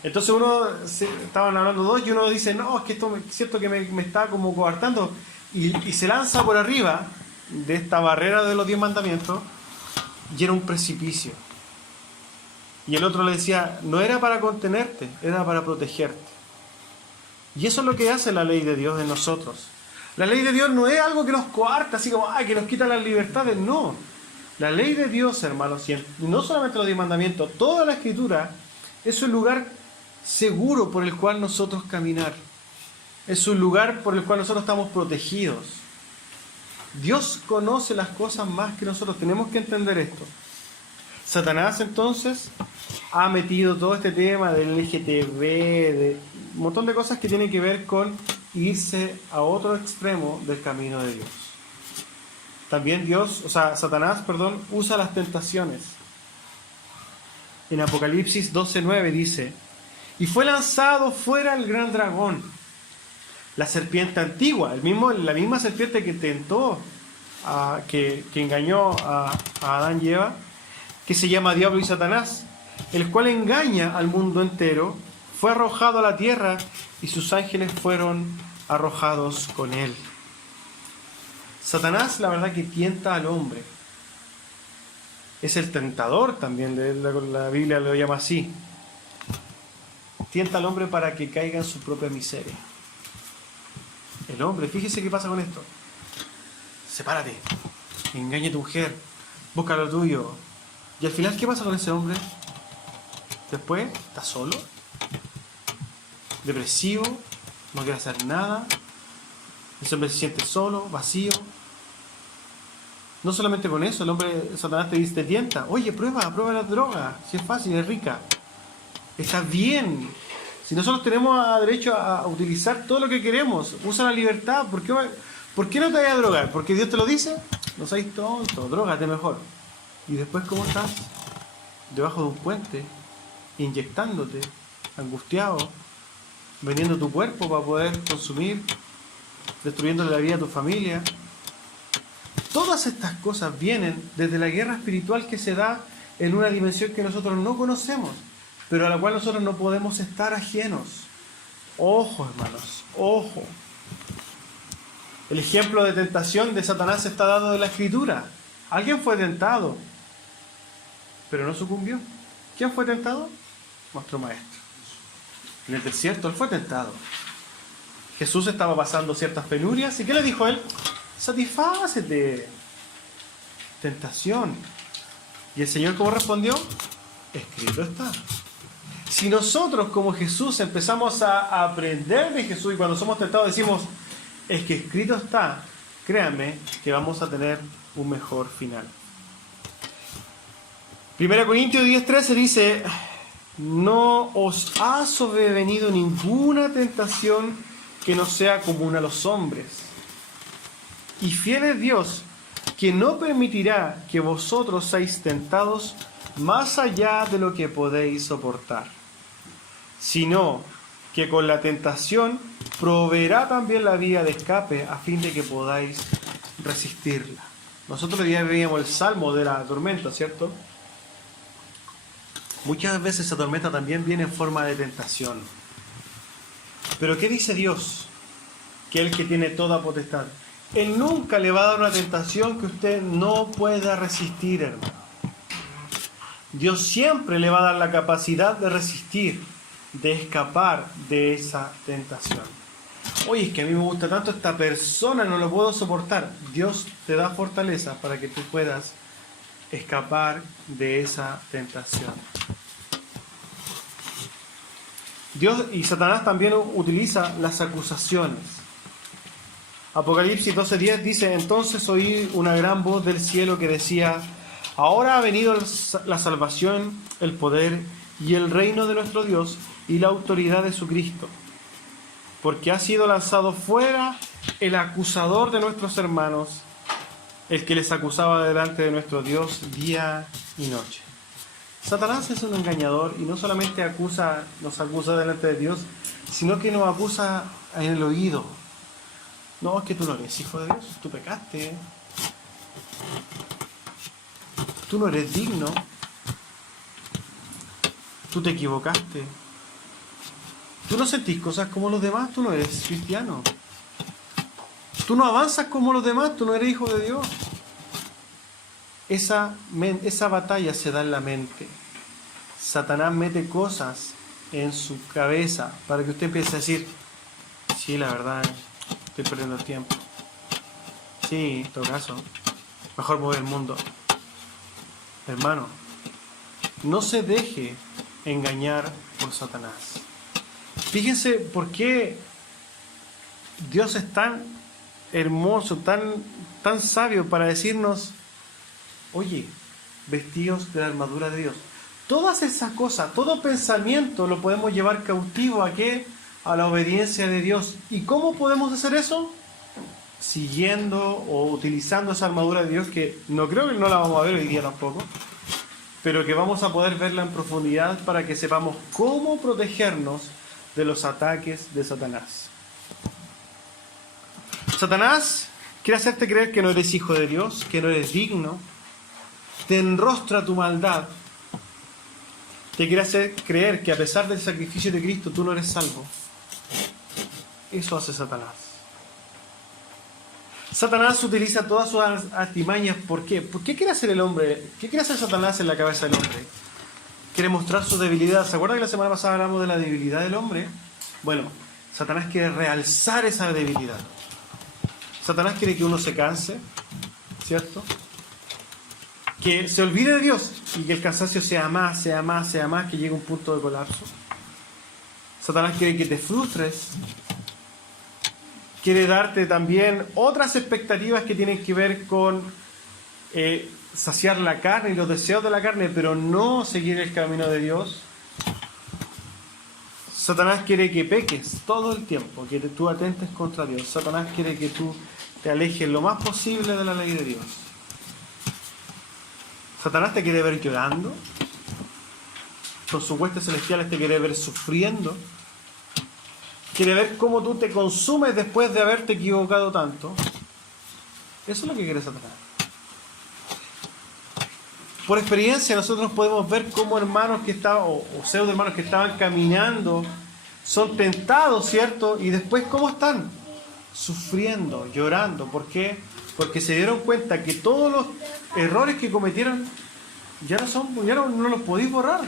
Entonces estaban hablando dos y uno dice, no, es que esto es cierto que me está como coartando, y se lanza por arriba de esta barrera de los 10 mandamientos y era un precipicio. Y el otro le decía, no era para contenerte, era para protegerte. Y eso es lo que hace la ley de Dios en nosotros. La ley de Dios no es algo que nos coarta, así como, que nos quita las libertades, no. La ley de Dios, hermanos, y no solamente los 10 mandamientos, toda la Escritura es un lugar seguro por el cual nosotros caminar. Es un lugar por el cual nosotros estamos protegidos. Dios conoce las cosas más que nosotros, tenemos que entender esto. Satanás entonces ha metido todo este tema del LGTB, de un montón de cosas que tienen que ver con irse a otro extremo del camino de Dios. También Satanás, usa las tentaciones. En Apocalipsis 12:9 dice, y fue lanzado fuera el gran dragón, la serpiente antigua, la misma serpiente que tentó, que engañó a Adán y Eva, que se llama Diablo y Satanás, el cual engaña al mundo entero, fue arrojado a la tierra y sus ángeles fueron arrojados con él. Satanás, la verdad, que tienta al hombre. Es el tentador también, la Biblia lo llama así. Tienta al hombre para que caiga en su propia miseria. El hombre, fíjese qué pasa con esto. Sepárate, engaña a tu mujer, busca lo tuyo. Y al final, ¿qué pasa con ese hombre? Después, está solo, depresivo, no quiere hacer nada, ese hombre se siente solo, vacío. No solamente con eso, el hombre, Satanás te dice, te tienta, oye, prueba la droga, si es fácil, es rica, está bien. Si nosotros tenemos derecho a utilizar todo lo que queremos, usa la libertad, ¿por qué no te vayas a drogar? ¿Porque Dios te lo dice? No seas tonto, drógate mejor. Y después, ¿cómo estás? Debajo de un puente, inyectándote, angustiado, vendiendo tu cuerpo para poder consumir, destruyéndole la vida a tu familia. Todas estas cosas vienen desde la guerra espiritual que se da en una dimensión que nosotros no conocemos, pero a la cual nosotros no podemos estar ajenos. Ojo, hermanos, ojo. El ejemplo de tentación de Satanás está dado en la Escritura. Alguien fue tentado, pero no sucumbió. ¿Quién fue tentado? Nuestro Maestro. En el desierto él fue tentado. Jesús estaba pasando ciertas penurias, ¿y qué le dijo él? Satisfácete. Tentación. ¿Y el Señor cómo respondió? Escrito está. Si nosotros como Jesús empezamos a aprender de Jesús y cuando somos tentados decimos, es que escrito está, créanme que vamos a tener un mejor final. 1 Corintios 10:13 dice, no os ha sobrevenido ninguna tentación que no sea común a los hombres. Y fiel es Dios, que no permitirá que vosotros seáis tentados más allá de lo que podéis soportar, sino que con la tentación proveerá también la vía de escape a fin de que podáis resistirla. Nosotros hoy día veíamos el salmo de la tormenta, ¿cierto? Muchas veces esa tormenta también viene en forma de tentación. Pero ¿qué dice Dios? Que Él que tiene toda potestad. Él nunca le va a dar una tentación que usted no pueda resistir, hermano. Dios siempre le va a dar la capacidad de resistir, de escapar de esa tentación. Oye, es que a mí me gusta tanto esta persona, no lo puedo soportar. Dios te da fortaleza para que tú puedas escapar de esa tentación. Dios y Satanás también utiliza las acusaciones. Apocalipsis 12:10 dice, entonces oí una gran voz del cielo que decía, ahora ha venido la salvación, el poder y el reino de nuestro Dios y la autoridad de su Cristo, porque ha sido lanzado fuera el acusador de nuestros hermanos, el que les acusaba delante de nuestro Dios día y noche. Satanás es un engañador y no solamente nos acusa delante de Dios, sino que nos acusa en el oído. No, es que tú no eres hijo de Dios, tú pecaste, tú no eres digno, tú te equivocaste, tú no sentís cosas como los demás, tú no eres cristiano, tú no avanzas como los demás, tú no eres hijo de Dios. Esa batalla se da en la mente. Satanás mete cosas en su cabeza para que usted empiece a decir, sí, la verdad, estoy perdiendo el tiempo. Sí, en todo caso, mejor mover el mundo. Hermano, no se deje engañar por Satanás. Fíjense por qué Dios es tan hermoso, tan sabio para decirnos, oye, vestidos de la armadura de Dios. Todas esas cosas, todo pensamiento lo podemos llevar cautivo ¿a qué? A la obediencia de Dios. ¿Y cómo podemos hacer eso? Siguiendo o utilizando esa armadura de Dios que no creo que no la vamos a ver hoy día tampoco, pero que vamos a poder verla en profundidad para que sepamos cómo protegernos de los ataques de Satanás. Satanás quiere hacerte creer que no eres hijo de Dios, que no eres digno, te enrostra tu maldad, te quiere hacer creer que a pesar del sacrificio de Cristo tú no eres salvo. Eso hace Satanás. Satanás utiliza todas sus artimañas. ¿Por qué? ¿Por qué quiere hacer el hombre? ¿Qué quiere hacer Satanás en la cabeza del hombre? Quiere mostrar su debilidad. ¿Se acuerdan que la semana pasada hablamos de la debilidad del hombre? Bueno, Satanás quiere realzar esa debilidad. Satanás quiere que uno se canse, ¿cierto? Que se olvide de Dios y que el cansancio sea más, que llegue a un punto de colapso. Satanás quiere que te frustres, quiere darte también otras expectativas que tienen que ver con saciar la carne y los deseos de la carne, pero no seguir el camino de Dios. Satanás quiere que peques todo el tiempo, que tú atentes contra Dios. Satanás quiere que tú te alejes lo más posible de la ley de Dios. Satanás te quiere ver llorando. Con sus huestes celestiales te quiere ver sufriendo. Quiere ver cómo tú te consumes después de haberte equivocado tanto. Eso es lo que quiere Satanás. Por experiencia nosotros podemos ver cómo hermanos que estaban, o pseudo hermanos que estaban caminando, son tentados, ¿cierto? Y después ¿cómo están? Sufriendo, llorando. ¿Por qué? Porque se dieron cuenta que todos los errores que cometieron ya no los podéis borrar.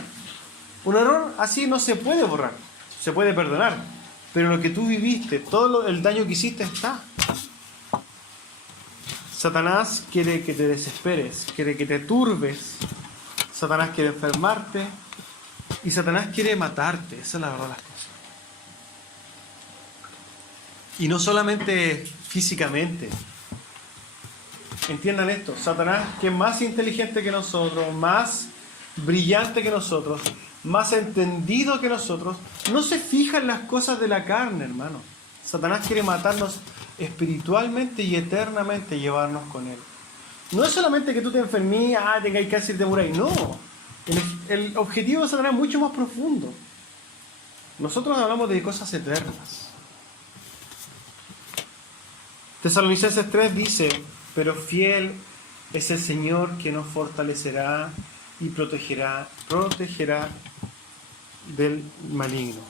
Un error así no se puede borrar, se puede perdonar. Pero lo que tú viviste, el daño que hiciste está. Satanás quiere que te desesperes, quiere que te turbes. Satanás quiere enfermarte. Y Satanás quiere matarte. Esa es la verdad de las cosas. Y no solamente físicamente. Entiendan esto. Satanás, que es más inteligente que nosotros, más brillante que nosotros, más entendido que nosotros, no se fija en las cosas de la carne, hermano. Satanás quiere matarnos espiritualmente y eternamente, llevarnos con él. No es solamente que tú te enfermías, tengáis cáncer y te muráis. No. El objetivo de Satanás es mucho más profundo. Nosotros hablamos de cosas eternas. Tesalonicenses 3 dice: pero fiel es el Señor que nos fortalecerá y protegerá del maligno.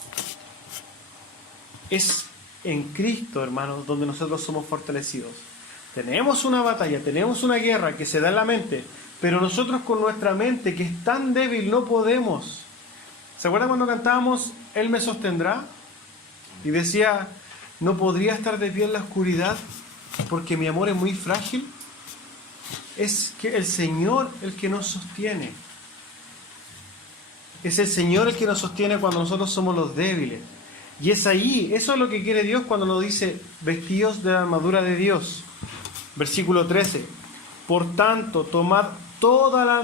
Es en Cristo, hermanos, donde nosotros somos fortalecidos. Tenemos una batalla, tenemos una guerra que se da en la mente, pero nosotros con nuestra mente, que es tan débil, no podemos. ¿Se acuerdan cuando cantábamos Él me sostendrá? Y decía, no podría estar de pie en la oscuridad porque mi amor es muy frágil. Es que el Señor el que nos sostiene. Es el Señor el que nos sostiene cuando nosotros somos los débiles. Y es ahí, eso es lo que quiere Dios cuando nos dice, vestidos de la armadura de Dios. Versículo 13. Por tanto, tomad toda la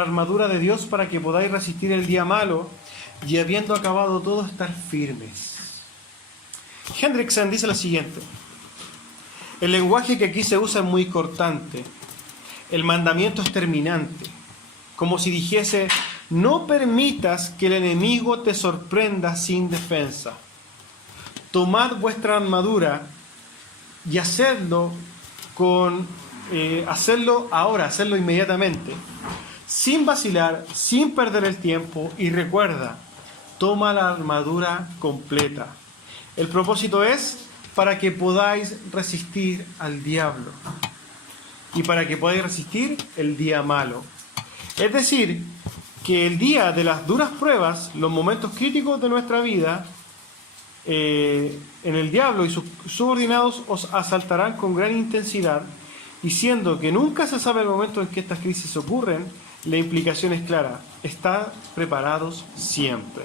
armadura de Dios para que podáis resistir el día malo y habiendo acabado todo, estar firmes. Hendrickson dice lo siguiente: el lenguaje que aquí se usa es muy cortante. El mandamiento es terminante. Como si dijese, no permitas que el enemigo te sorprenda sin defensa. Tomad vuestra armadura y hacedlo ahora, hacerlo inmediatamente, sin vacilar, sin perder el tiempo, y recuerda, toma la armadura completa. El propósito es para que podáis resistir al diablo y para que podáis resistir el día malo. Es decir, que el día de las duras pruebas, los momentos críticos de nuestra vida, en el diablo y sus subordinados os asaltarán con gran intensidad, y siendo que nunca se sabe el momento en que estas crisis ocurren, la implicación es clara: estad preparados siempre.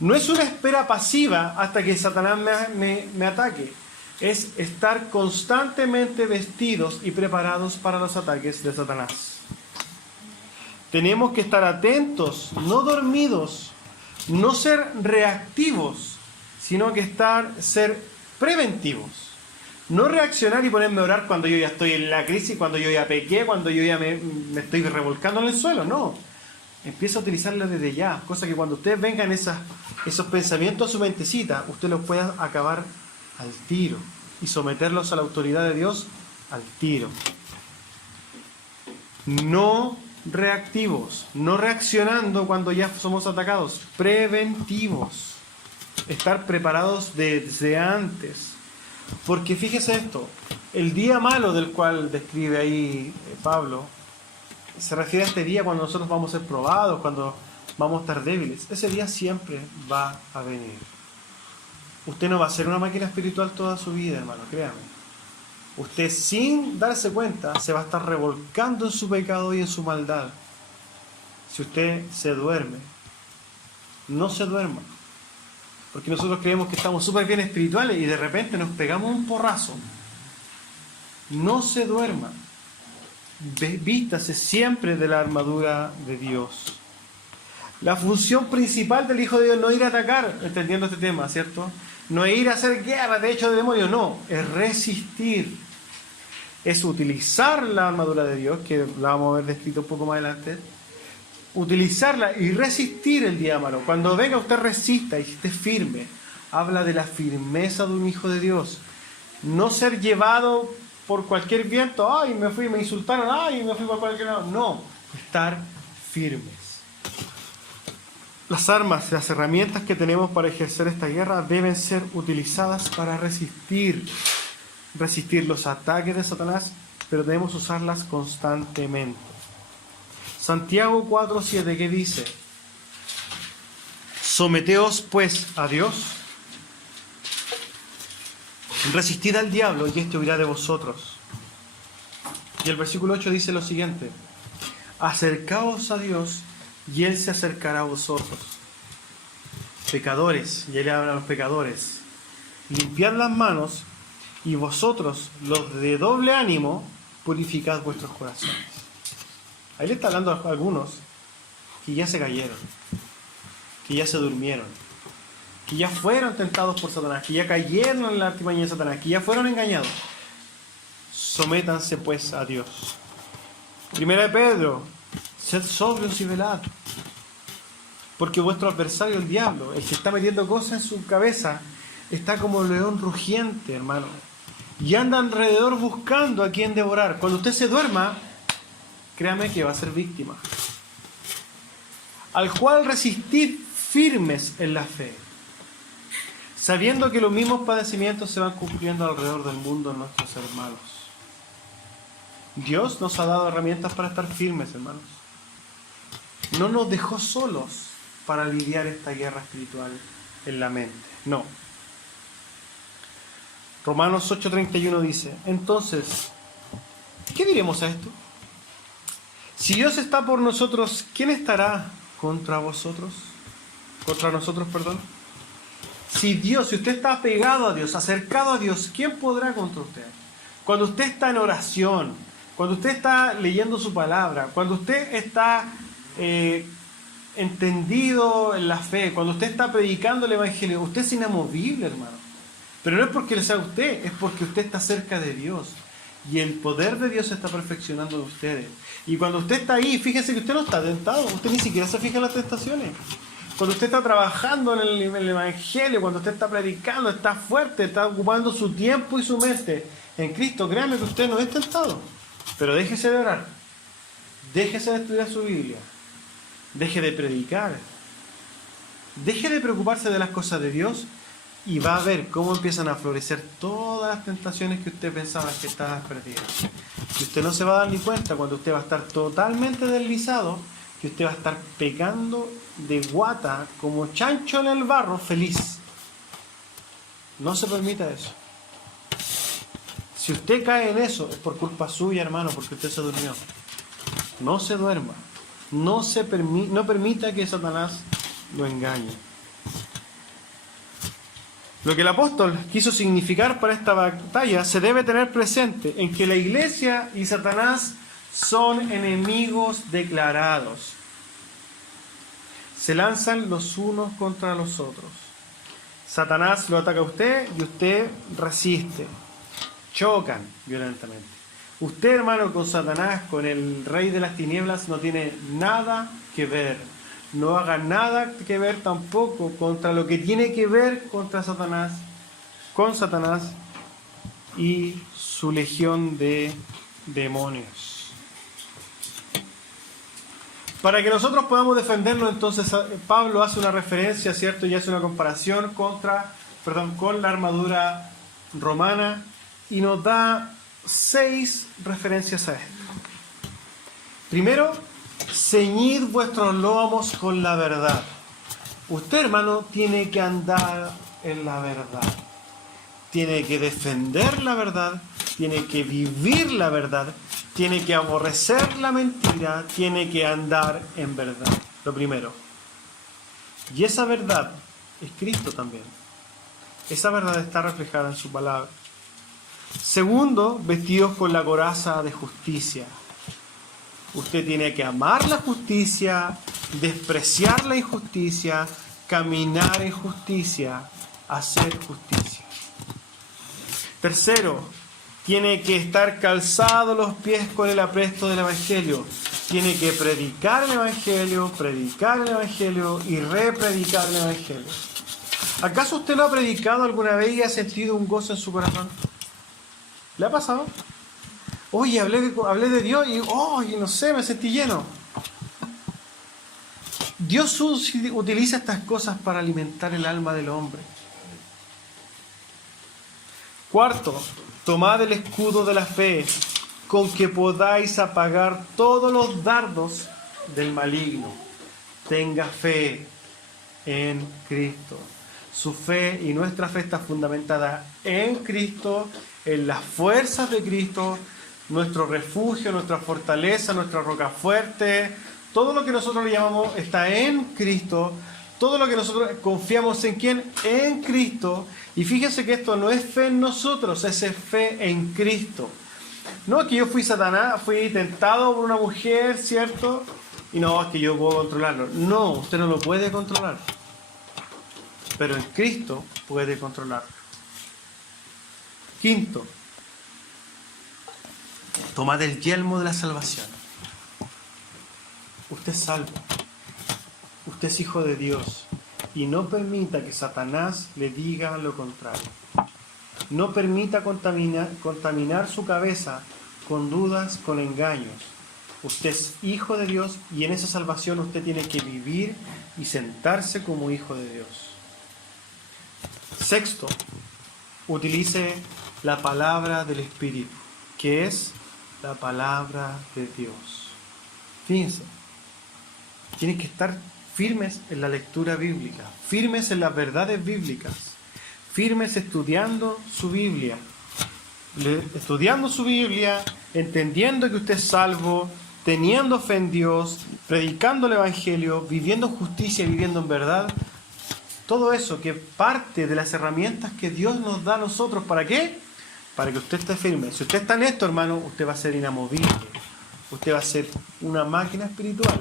No es una espera pasiva hasta que Satanás me ataque, es estar constantemente vestidos y preparados para los ataques de Satanás. Tenemos que estar atentos, no dormidos, no ser reactivos, sino que ser preventivos. No reaccionar y ponerme a orar cuando yo ya estoy en la crisis, cuando yo ya pequé, cuando yo ya me estoy revolcando en el suelo. No. Empieza a utilizarlo desde ya. Cosa que cuando ustedes vengan esos pensamientos a su mentecita, usted los pueda acabar al tiro y someterlos a la autoridad de Dios al tiro. No reactivos, no reaccionando cuando ya somos atacados, preventivos, estar preparados desde antes. Porque fíjese esto, el día malo del cual describe ahí Pablo, se refiere a este día cuando nosotros vamos a ser probados, cuando vamos a estar débiles. Ese día siempre va a venir. Usted no va a ser una máquina espiritual toda su vida, hermano, créame. Usted, sin darse cuenta, se va a estar revolcando en su pecado y en su maldad. Si usted se duerme, no se duerma. Porque nosotros creemos que estamos súper bien espirituales y de repente nos pegamos un porrazo. No se duerma. Vístase siempre de la armadura de Dios. La función principal del Hijo de Dios no es ir a atacar, entendiendo este tema, ¿cierto? No es ir a hacer guerra de hecho de demonios, no. Es resistir. Es utilizar la armadura de Dios, que la vamos a ver descrito un poco más adelante. Utilizarla y resistir el día malo. Cuando venga usted resista y esté firme. Habla de la firmeza de un hijo de Dios. No ser llevado por cualquier viento. Ay, me insultaron. Ay, me fui por cualquier lado. No, estar firmes. Las armas, las herramientas que tenemos para ejercer esta guerra deben ser utilizadas para resistir los ataques de Satanás, pero debemos usarlas constantemente. Santiago 4:7, ¿qué dice? Someteos pues a Dios, resistid al diablo y éste huirá de vosotros. Y el versículo 8 dice lo siguiente: acercaos a Dios y Él se acercará a vosotros. Pecadores, y Él habla a los pecadores, limpiad las manos, y vosotros, los de doble ánimo, purificad vuestros corazones. Ahí le está hablando a algunos que ya se cayeron, que ya se durmieron, que ya fueron tentados por Satanás, que ya cayeron en la artimaña de Satanás, que ya fueron engañados. Sométanse pues a Dios. Primera de Pedro: sed sobrios y velad, porque vuestro adversario, el diablo, el que está metiendo cosas en su cabeza, está como un león rugiente, hermano, y anda alrededor buscando a quien devorar. Cuando usted se duerma, créame que va a ser víctima. Al cual resistid firmes en la fe, sabiendo que los mismos padecimientos se van cumpliendo alrededor del mundo en nuestros hermanos. Dios nos ha dado herramientas para estar firmes, hermanos. No nos dejó solos para lidiar esta guerra espiritual en la mente. No. Romanos 8:31 dice: entonces, ¿qué diremos a esto? Si Dios está por nosotros, ¿quién estará contra vosotros? Contra nosotros, perdón. Si usted está pegado a Dios, acercado a Dios, ¿quién podrá contra usted? Cuando usted está en oración, cuando usted está leyendo su palabra, cuando usted está entendido en la fe, cuando usted está predicando el Evangelio, usted es inamovible, hermano. Pero no es porque le sea usted, es porque usted está cerca de Dios. Y el poder de Dios se está perfeccionando en ustedes. Y cuando usted está ahí, fíjese que usted no está tentado, usted ni siquiera se fija en las tentaciones. Cuando usted está trabajando en el Evangelio, cuando usted está predicando, está fuerte, está ocupando su tiempo y su mente en Cristo, créame que usted no es tentado. Pero déjese de orar, déjese de estudiar su Biblia, deje de predicar, deje de preocuparse de las cosas de Dios, y va a ver cómo empiezan a florecer todas las tentaciones que usted pensaba que estaban perdidas. Y usted no se va a dar ni cuenta cuando usted va a estar totalmente deslizado, que usted va a estar pecando de guata como chancho en el barro, feliz. No se permita eso. Si usted cae en eso, es por culpa suya, hermano, porque usted se durmió. No se duerma. No permita que Satanás lo engañe. Lo que el apóstol quiso significar para esta batalla se debe tener presente en que la iglesia y Satanás son enemigos declarados. Se lanzan los unos contra los otros. Satanás lo ataca a usted y usted resiste. Chocan violentamente. Usted, hermano, con Satanás, con el rey de las tinieblas, no tiene nada que ver. No haga nada que ver tampoco contra lo que tiene que ver contra Satanás, con Satanás y su legión de demonios. Para que nosotros podamos defendernos, entonces Pablo hace una referencia, ¿cierto? Y hace una comparación con la armadura romana y nos da 6 referencias a esto. Primero, ceñid vuestros lomos con la verdad. Usted, hermano, tiene que andar en la verdad. Tiene que defender la verdad, tiene que vivir la verdad, tiene que aborrecer la mentira, tiene que andar en verdad. Lo primero. Y esa verdad es Cristo también. Esa verdad está reflejada en su palabra. Segundo, vestidos con la coraza de justicia. Usted tiene que amar la justicia, despreciar la injusticia, caminar en justicia, hacer justicia. Tercero, tiene que estar calzado los pies con el apresto del Evangelio. Tiene que predicar el Evangelio y repredicar el Evangelio. ¿Acaso usted lo ha predicado alguna vez y ha sentido un gozo en su corazón? ¿Le ha pasado? Oye, hablé de Dios y no sé, me sentí lleno. Dios utiliza estas cosas para alimentar el alma del hombre. Cuarto, tomad el escudo de la fe, con que podáis apagar todos los dardos del maligno. Tenga fe en Cristo. Su fe y nuestra fe está fundamentada en Cristo, en las fuerzas de Cristo, nuestro refugio, nuestra fortaleza, nuestra roca fuerte. Todo lo que nosotros le llamamos está en Cristo. Todo lo que nosotros confiamos en ¿quién? En Cristo. Y fíjense que esto no es fe en nosotros, es fe en Cristo. No es que yo fui Satanás, fui tentado por una mujer, ¿cierto? Y no, es que yo puedo controlarlo. No, usted no lo puede controlar. Pero en Cristo puede controlarlo. Quinto, tomad el yelmo de la salvación. Usted es salvo. Usted es hijo de Dios. Y no permita que Satanás le diga lo contrario. No permita contaminar su cabeza con dudas, con engaños. Usted es hijo de Dios y en esa salvación usted tiene que vivir y sentarse como hijo de Dios. Sexto, utilice la palabra del Espíritu, que es la palabra de Dios. Fíjense, tienen que estar firmes en la lectura bíblica, firmes en las verdades bíblicas, firmes estudiando su Biblia, entendiendo que usted es salvo, teniendo fe en Dios, predicando el Evangelio, viviendo en justicia y viviendo en verdad. Todo eso que parte de las herramientas que Dios nos da a nosotros. ¿Para qué? Para que usted esté firme. Si usted está en esto, hermano, usted va a ser inamovible. Usted va a ser una máquina espiritual.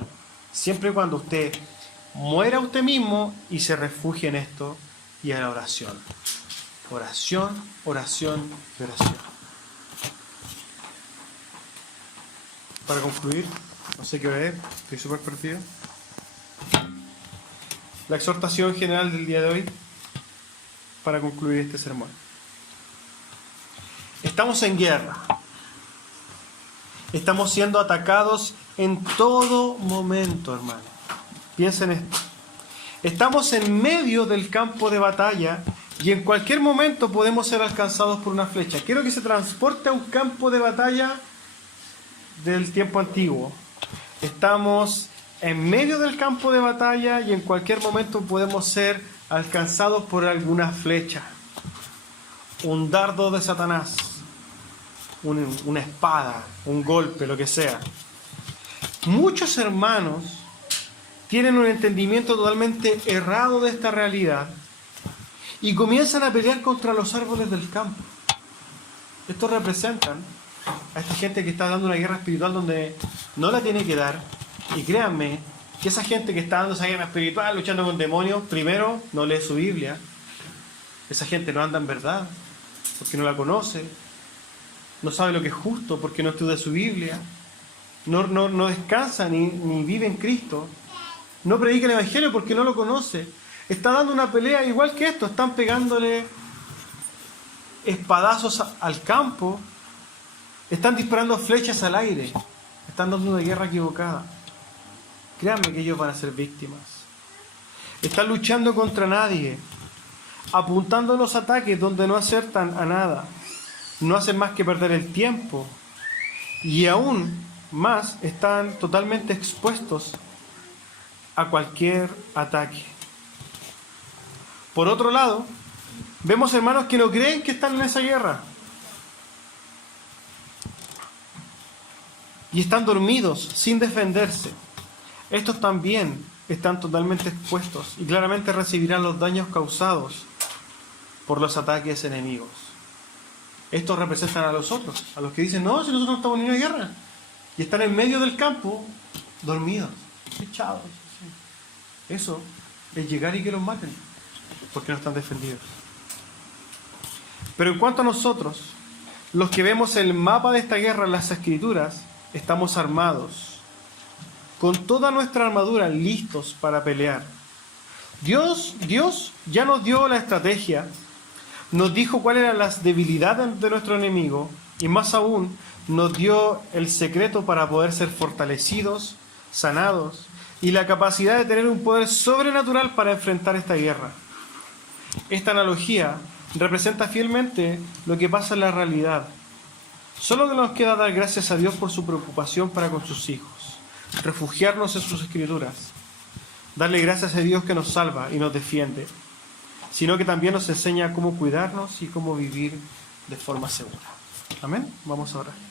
Siempre y cuando usted muera a usted mismo y se refugie en esto y en la oración. Oración, oración y oración. Para concluir, no sé qué hora es, estoy súper perdido. La exhortación general del día de hoy para concluir este sermón. Estamos en guerra. Estamos siendo atacados en todo momento, hermano. Piensen esto. Estamos en medio del campo de batalla y en cualquier momento podemos ser alcanzados por una flecha. Quiero que se transporte a un campo de batalla del tiempo antiguo. Estamos en medio del campo de batalla y en cualquier momento podemos ser alcanzados por alguna flecha, un dardo de Satanás, una espada, un golpe, lo que sea. Muchos hermanos tienen un entendimiento totalmente errado de esta realidad y comienzan a pelear contra los árboles del campo. Estos representan a esta gente que está dando una guerra espiritual donde no la tiene que dar. Y créanme que esa gente que está dando esa guerra espiritual, luchando con demonios, primero no lee su Biblia. Esa gente no anda en verdad, porque no la conoce. No sabe lo que es justo, porque no estudia su Biblia. No descansa ni vive en Cristo. No predica el Evangelio porque no lo conoce. Está dando una pelea igual que esto. Están pegándole espadazos al campo. Están disparando flechas al aire. Están dando una guerra equivocada. Créanme que ellos van a ser víctimas. Están luchando contra nadie, apuntando los ataques donde no acertan a nada. No hacen más que perder el tiempo. Y aún más están totalmente expuestos a cualquier ataque. Por otro lado, vemos hermanos que no creen que están en esa guerra. Y están dormidos, sin defenderse. Estos también están totalmente expuestos y claramente recibirán los daños causados por los ataques enemigos. Estos representan a los otros, a los que dicen, no, si nosotros no estamos en una guerra, y están en medio del campo, dormidos, echados. Eso es llegar y que los maten, porque no están defendidos. Pero en cuanto a nosotros, los que vemos el mapa de esta guerra en las Escrituras, estamos armados, con toda nuestra armadura listos para pelear. Dios ya nos dio la estrategia, nos dijo cuáles eran las debilidades de nuestro enemigo y más aún nos dio el secreto para poder ser fortalecidos, sanados y la capacidad de tener un poder sobrenatural para enfrentar esta guerra. Esta analogía representa fielmente lo que pasa en la realidad. Solo que nos queda dar gracias a Dios por su preocupación para con sus hijos, refugiarnos en sus Escrituras, darle gracias a Dios que nos salva y nos defiende, sino que también nos enseña cómo cuidarnos y cómo vivir de forma segura. Amén. Vamos a orar.